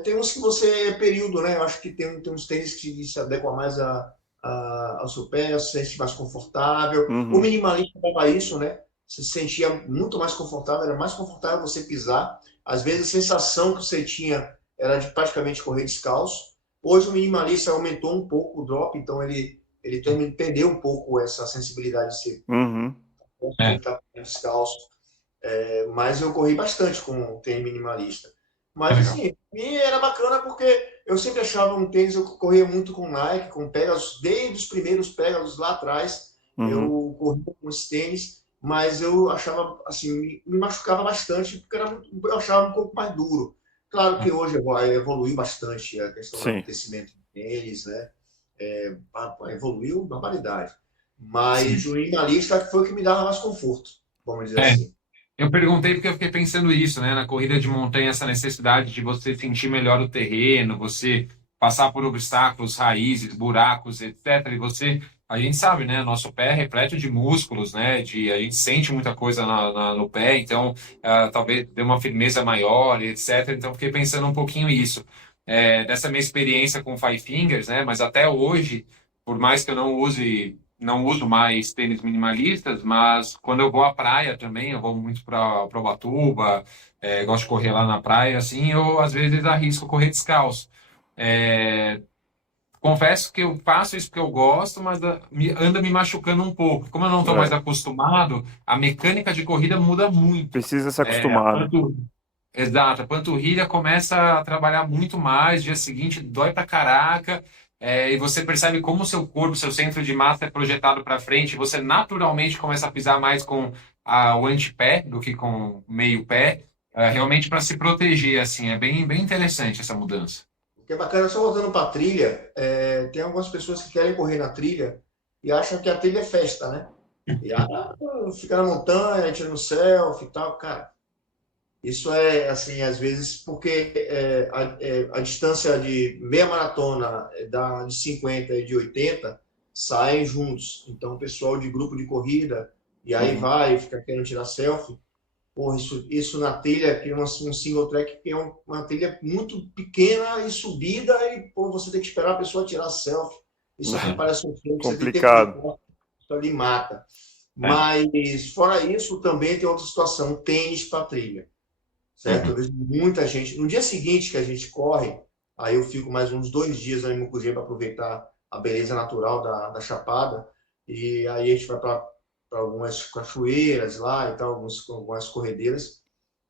tem uns que você é período, né? Eu acho que tem uns tênis que se adequam mais ao seu pé, se sente mais confortável. O Uhum. minimalista leva isso, né? Você se sentia muito mais confortável, era mais confortável você pisar. Às vezes a sensação que você tinha era de praticamente correr descalço. Hoje o minimalista aumentou um pouco o drop, então ele perdeu um pouco essa sensibilidade de ser Uhum. É, estar descalço. Mas eu corri bastante com o tênis minimalista. que Mas legal. assim, e era bacana porque eu sempre achava um tênis, eu corria muito com Nike, com Pegasus, desde os primeiros Pegasus lá atrás, Uhum. eu corria com esse tênis, mas eu achava, assim, me machucava bastante, porque eu achava um pouco mais duro. Claro que hoje evoluiu bastante a questão do Sim. amortecimento do tênis, né? Evoluiu barbaridade. Mas Sim. o minimalista foi o que me dava mais conforto, vamos dizer É, assim. eu perguntei porque eu fiquei pensando isso, né? Na corrida de montanha, essa necessidade de você sentir melhor o terreno, você passar por obstáculos, raízes, buracos, etc. E você, a gente sabe, né? Nosso pé é repleto de músculos, né? A gente sente muita coisa no pé, então talvez dê uma firmeza maior, etc. Então fiquei pensando um pouquinho isso. Dessa minha experiência com Five Fingers, né? Mas até hoje, por mais que eu não uso mais tênis minimalistas, mas quando eu vou à praia também, eu vou muito para Ubatuba, gosto de correr lá na praia, assim, eu às vezes arrisco correr descalço. É, confesso que eu faço isso porque eu gosto, mas anda me machucando um pouco. Como eu não estou mais É. acostumado, a mecânica de corrida muda muito. Precisa se A acostumar, né? Exato, a panturrilha começa a trabalhar muito mais, dia seguinte dói pra caraca, e você percebe como o seu corpo, seu centro de massa é projetado para frente, você naturalmente começa a pisar mais com o antepé do que com o meio pé, realmente para se proteger, assim, é bem, bem interessante essa mudança. O que é bacana, só voltando para a trilha, tem algumas pessoas que querem correr na trilha e acham que a trilha é festa, né? E fica na montanha, tira no selfie e tal, cara. Isso é, assim, às vezes, porque a distância de meia maratona de 50 e de 80 saem juntos. Então, o pessoal de grupo de corrida, e aí Uhum. vai, fica querendo tirar selfie. Porra, isso na trilha, que é um single track, que é uma trilha muito pequena e subida, e pô, você tem que esperar a pessoa tirar selfie. Isso aqui É, parece um filme que você tem tempo de Complicado. corte, isso ali mata. é. Mas, fora isso, também tem outra situação, tênis para trilha, certo? Eu Uhum, vejo muita gente. No dia seguinte que a gente corre, aí eu fico mais uns 2 dias ali no Mucugê para aproveitar a beleza natural da Chapada, e aí a gente vai para algumas cachoeiras lá e tal, algumas corredeiras,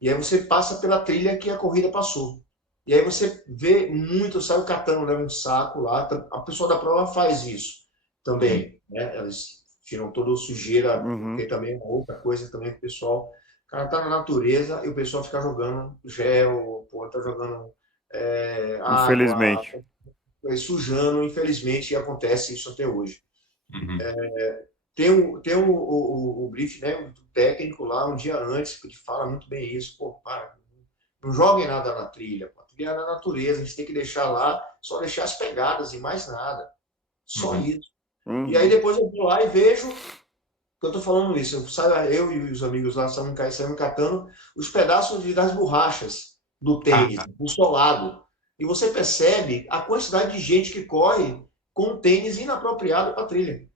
e aí você passa pela trilha que a corrida passou. E aí você vê muito, eu saio catando, leva um saco lá, a pessoa da prova faz isso uhum, também, né? Elas tiram toda a sujeira, porque Uhum. também é uma outra coisa também que o pessoal, cara, tá na natureza e o pessoal fica jogando gel, pô, tá jogando água, Infelizmente. sujando, infelizmente, e acontece isso até hoje. uhum. Tem o brief, né, o técnico lá um dia antes, que fala muito bem isso. Pô, para, não joguem nada na trilha. Pô. A trilha é na natureza, a gente tem que deixar lá, só deixar as pegadas e mais nada. Só Uhum. isso. E aí Uhum. depois eu vou lá e vejo que eu tô falando isso. Eu e os amigos lá saímos catando os pedaços das borrachas do Ah, tênis, do solado. E você percebe a quantidade de gente que corre com tênis inapropriado para trilha.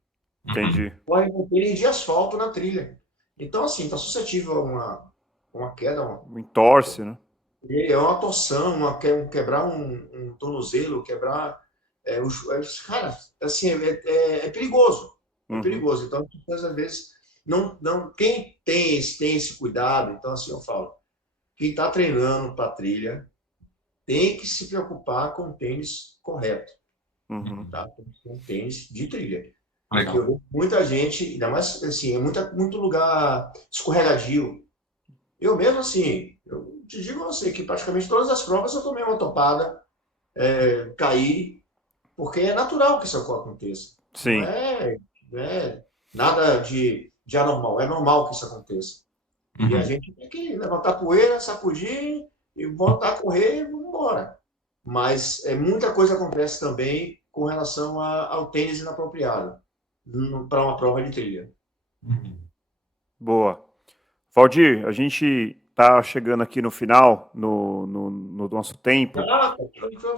uhum. Entendi. Corre com tênis de asfalto na trilha. Então, assim, está suscetível a uma queda, Entorce, né? é uma torção, quebrar um tornozelo, quebrar. Cara, assim, é perigoso. É Uhum, perigoso. Então, às vezes, quem tem esse cuidado, então, assim, eu falo, quem está treinando para trilha tem que se preocupar com o tênis correto, uhum. tá? Com o tênis de trilha. Porque eu Legal. vejo muita gente, ainda mais assim, muito lugar escorregadio. Eu mesmo, assim, eu te digo a você que praticamente todas as provas eu tomei uma topada, caí, porque é natural que isso aconteça. Não Sim. é, não é nada de anormal, é normal que isso aconteça. E a Uhum. gente tem que levantar poeira, sacudir e voltar a correr e vamos embora. Mas muita coisa acontece também com relação ao tênis inapropriado para uma prova de trilha. Uhum. Boa. Valdir, a gente tá chegando aqui no final, no nosso tempo. Ah,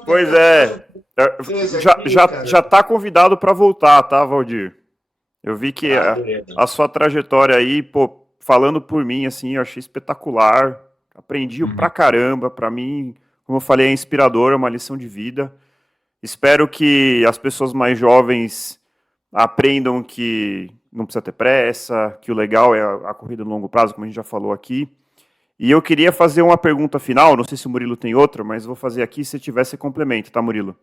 Pois tem mais um é, é, coisa já, aqui, já, cara. já tá convidado para voltar, tá, Valdir? Eu vi que Ah, beleza. a sua trajetória aí, pô, falando por mim, assim, eu achei espetacular. Aprendi pra Uhum. caramba. Pra mim, como eu falei, é inspirador, é uma lição de vida. Espero que as pessoas mais jovens aprendam que não precisa ter pressa, que o legal é a corrida no longo prazo, como a gente já falou aqui. E eu queria fazer uma pergunta final, não sei se o Murilo tem outra, mas vou fazer aqui, se tiver, você complementa, tá, Murilo?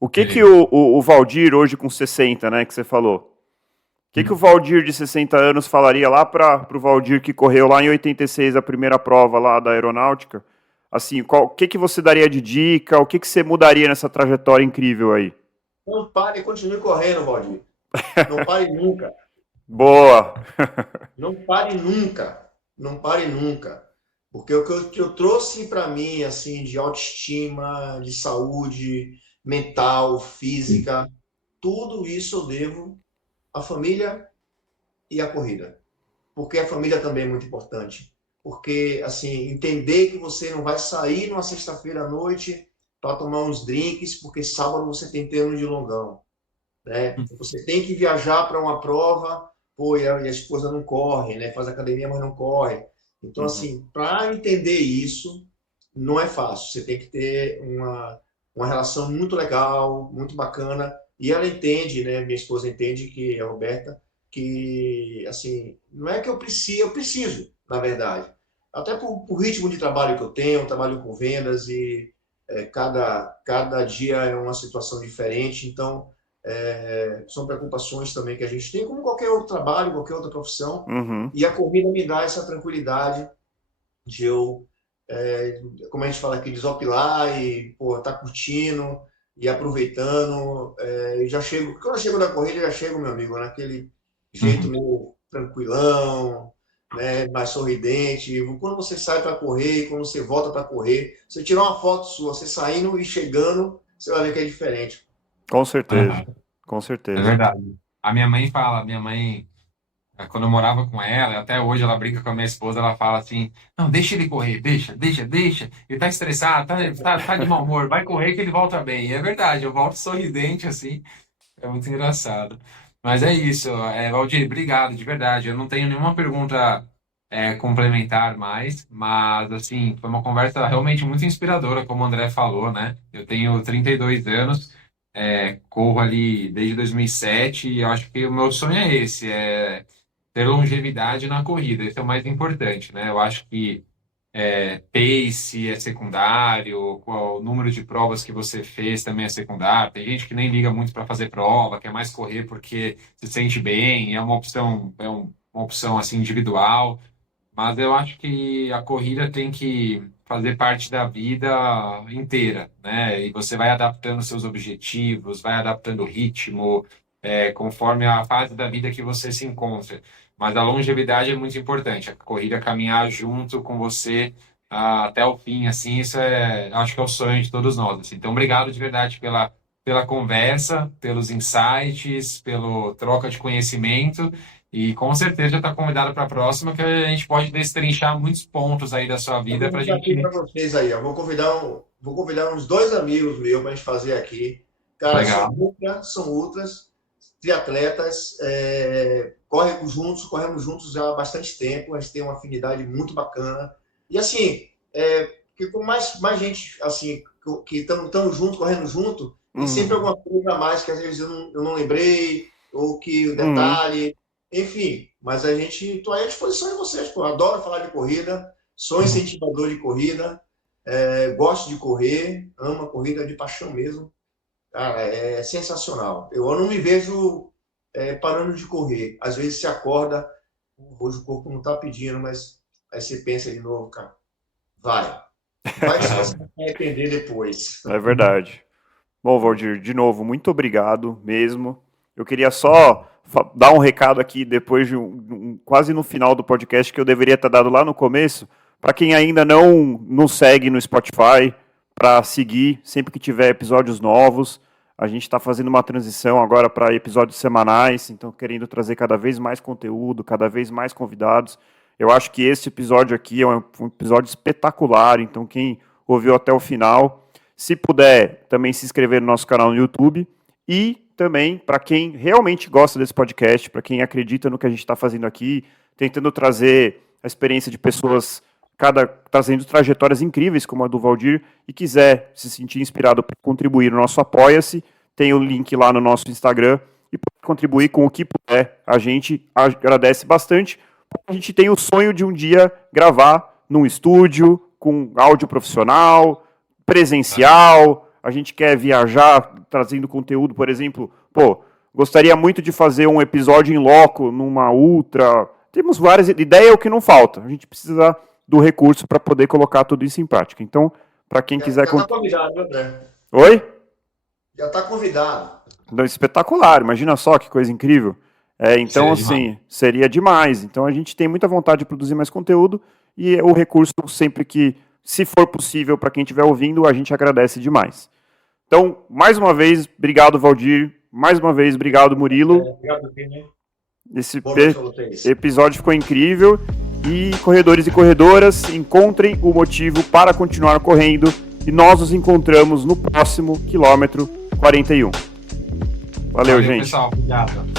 O que que Beleza. o Valdir, hoje com 60, né, que você falou, o que que o Uhum. Valdir de 60 anos falaria lá para o Valdir que correu lá em 86 a primeira prova lá da aeronáutica? Assim, o que que você daria de dica? O que que você mudaria nessa trajetória incrível aí? Não pare e continue correndo, Valdir. Não pare nunca. Boa. Não pare nunca. Não pare nunca. Porque o que eu trouxe para mim, assim, de autoestima, de saúde mental, física, tudo isso eu devo à família e à corrida. Porque a família também é muito importante. Porque, assim, entender que você não vai sair numa sexta-feira à noite para tomar uns drinks, porque sábado você tem treino de longão, né? Você tem que viajar para uma prova, pô, e a esposa não corre, né? Faz academia, mas não corre. Então, Uhum, assim, para entender isso, não é fácil. Você tem que ter uma relação muito legal, muito bacana. E ela entende, né? Minha esposa entende que a Roberta, que assim, não é que eu preciso, na verdade. Até por ritmo de trabalho que eu tenho, eu trabalho com vendas e cada dia é uma situação diferente. Então, são preocupações também que a gente tem, como qualquer outro trabalho, qualquer outra profissão. uhum, E a corrida me dá essa tranquilidade de eu, como a gente fala aqui, desopilar e pô, tá curtindo e aproveitando. E já chego, quando eu chego na corrida, eu já chego, meu amigo, naquele jeito Uhum. meio tranquilão, né, mais sorridente. Quando você sai para correr, quando você volta para correr, você tirar uma foto sua, você saindo e chegando, você vai ver que é diferente. com certeza, Aham. com É certeza. verdade. A minha mãe fala, minha mãe, quando eu morava com ela, até hoje ela brinca com a minha esposa, ela fala assim, não, deixa ele correr, deixa, ele tá estressado, tá de mau humor, vai correr que ele volta bem. E é verdade, eu volto sorridente, assim, é muito engraçado. Mas é isso, Valdir, obrigado, de verdade. Eu não tenho nenhuma pergunta complementar mais, mas assim, foi uma conversa realmente muito inspiradora, como o André falou, né? Eu tenho 32 anos, corro ali desde 2007 e eu acho que o meu sonho é esse, ter longevidade na corrida. Esse é o mais importante, né? Eu acho que pace é secundário, qual o número de provas que você fez também é secundário. Tem gente que nem liga muito para fazer prova, quer mais correr porque se sente bem, é uma opção, uma opção assim individual. Mas eu acho que a corrida tem que fazer parte da vida inteira, né? E você vai adaptando seus objetivos, vai adaptando o ritmo, conforme a fase da vida que você se encontra. Mas a longevidade é muito importante, a corrida caminhar junto com você até o fim, assim, isso acho que é o sonho de todos nós, assim. Então, obrigado de verdade pela conversa, pelos insights, pela troca de conhecimento. E com certeza já está convidado para a próxima, que a gente pode destrinchar muitos pontos aí da sua Eu vida vou para a contar aqui gente. para vocês aí, ó. Vou convidar uns dois amigos meus para a gente fazer aqui. Cara, Legal. são ultras triatletas, corremos juntos já há bastante tempo, a gente tem uma afinidade muito bacana. E assim, que com mais gente assim, que estamos juntos, correndo junto, tem sempre alguma coisa a mais que às vezes eu não lembrei, ou que o detalhe, enfim. Mas a gente, estou à disposição de vocês, pô. Adoro falar de corrida, sou incentivador de corrida, gosto de correr, amo a corrida de paixão mesmo. Cara, é sensacional. Eu não me vejo parando de correr. Às vezes você acorda, hoje o corpo não está pedindo, mas aí você pensa de novo, cara, vai que você vai se arrepender depois. É verdade. Bom, Valdir, de novo, muito obrigado mesmo. Eu queria só dar um recado aqui, depois de quase no final do podcast, que eu deveria ter dado lá no começo, para quem ainda não nos segue no Spotify, para seguir sempre que tiver episódios novos. A gente está fazendo uma transição agora para episódios semanais, então querendo trazer cada vez mais conteúdo, cada vez mais convidados. Eu acho que esse episódio aqui é um episódio espetacular, então quem ouviu até o final, se puder também se inscrever no nosso canal no YouTube, e também para quem realmente gosta desse podcast, para quem acredita no que a gente está fazendo aqui, tentando trazer a experiência de pessoas, trazendo trajetórias incríveis como a do Valdir, e quiser se sentir inspirado para contribuir no nosso Apoia-se, tem o link lá no nosso Instagram, e pode contribuir com o que puder. A gente agradece bastante. A gente tem o sonho de um dia gravar num estúdio, com áudio profissional, presencial. A gente quer viajar trazendo conteúdo, por exemplo, gostaria muito de fazer um episódio em loco, numa ultra. Temos várias ideias, é o que não falta. A gente precisa do recurso para poder colocar tudo isso em prática. Então, para quem quiser... Já está convidado, André. Oi? Já está convidado. Espetacular, imagina só que coisa incrível. Então, assim, seria demais. Então, a gente tem muita vontade de produzir mais conteúdo e o recurso sempre que, se for possível, para quem estiver ouvindo, a gente agradece demais. Então, mais uma vez, obrigado, Valdir. Mais uma vez, obrigado, Murilo. Obrigado, Pini. Esse episódio ficou incrível. E, corredores e corredoras, encontrem o motivo para continuar correndo. E nós nos encontramos no próximo quilômetro 41. Valeu, gente. Pessoal. Obrigado.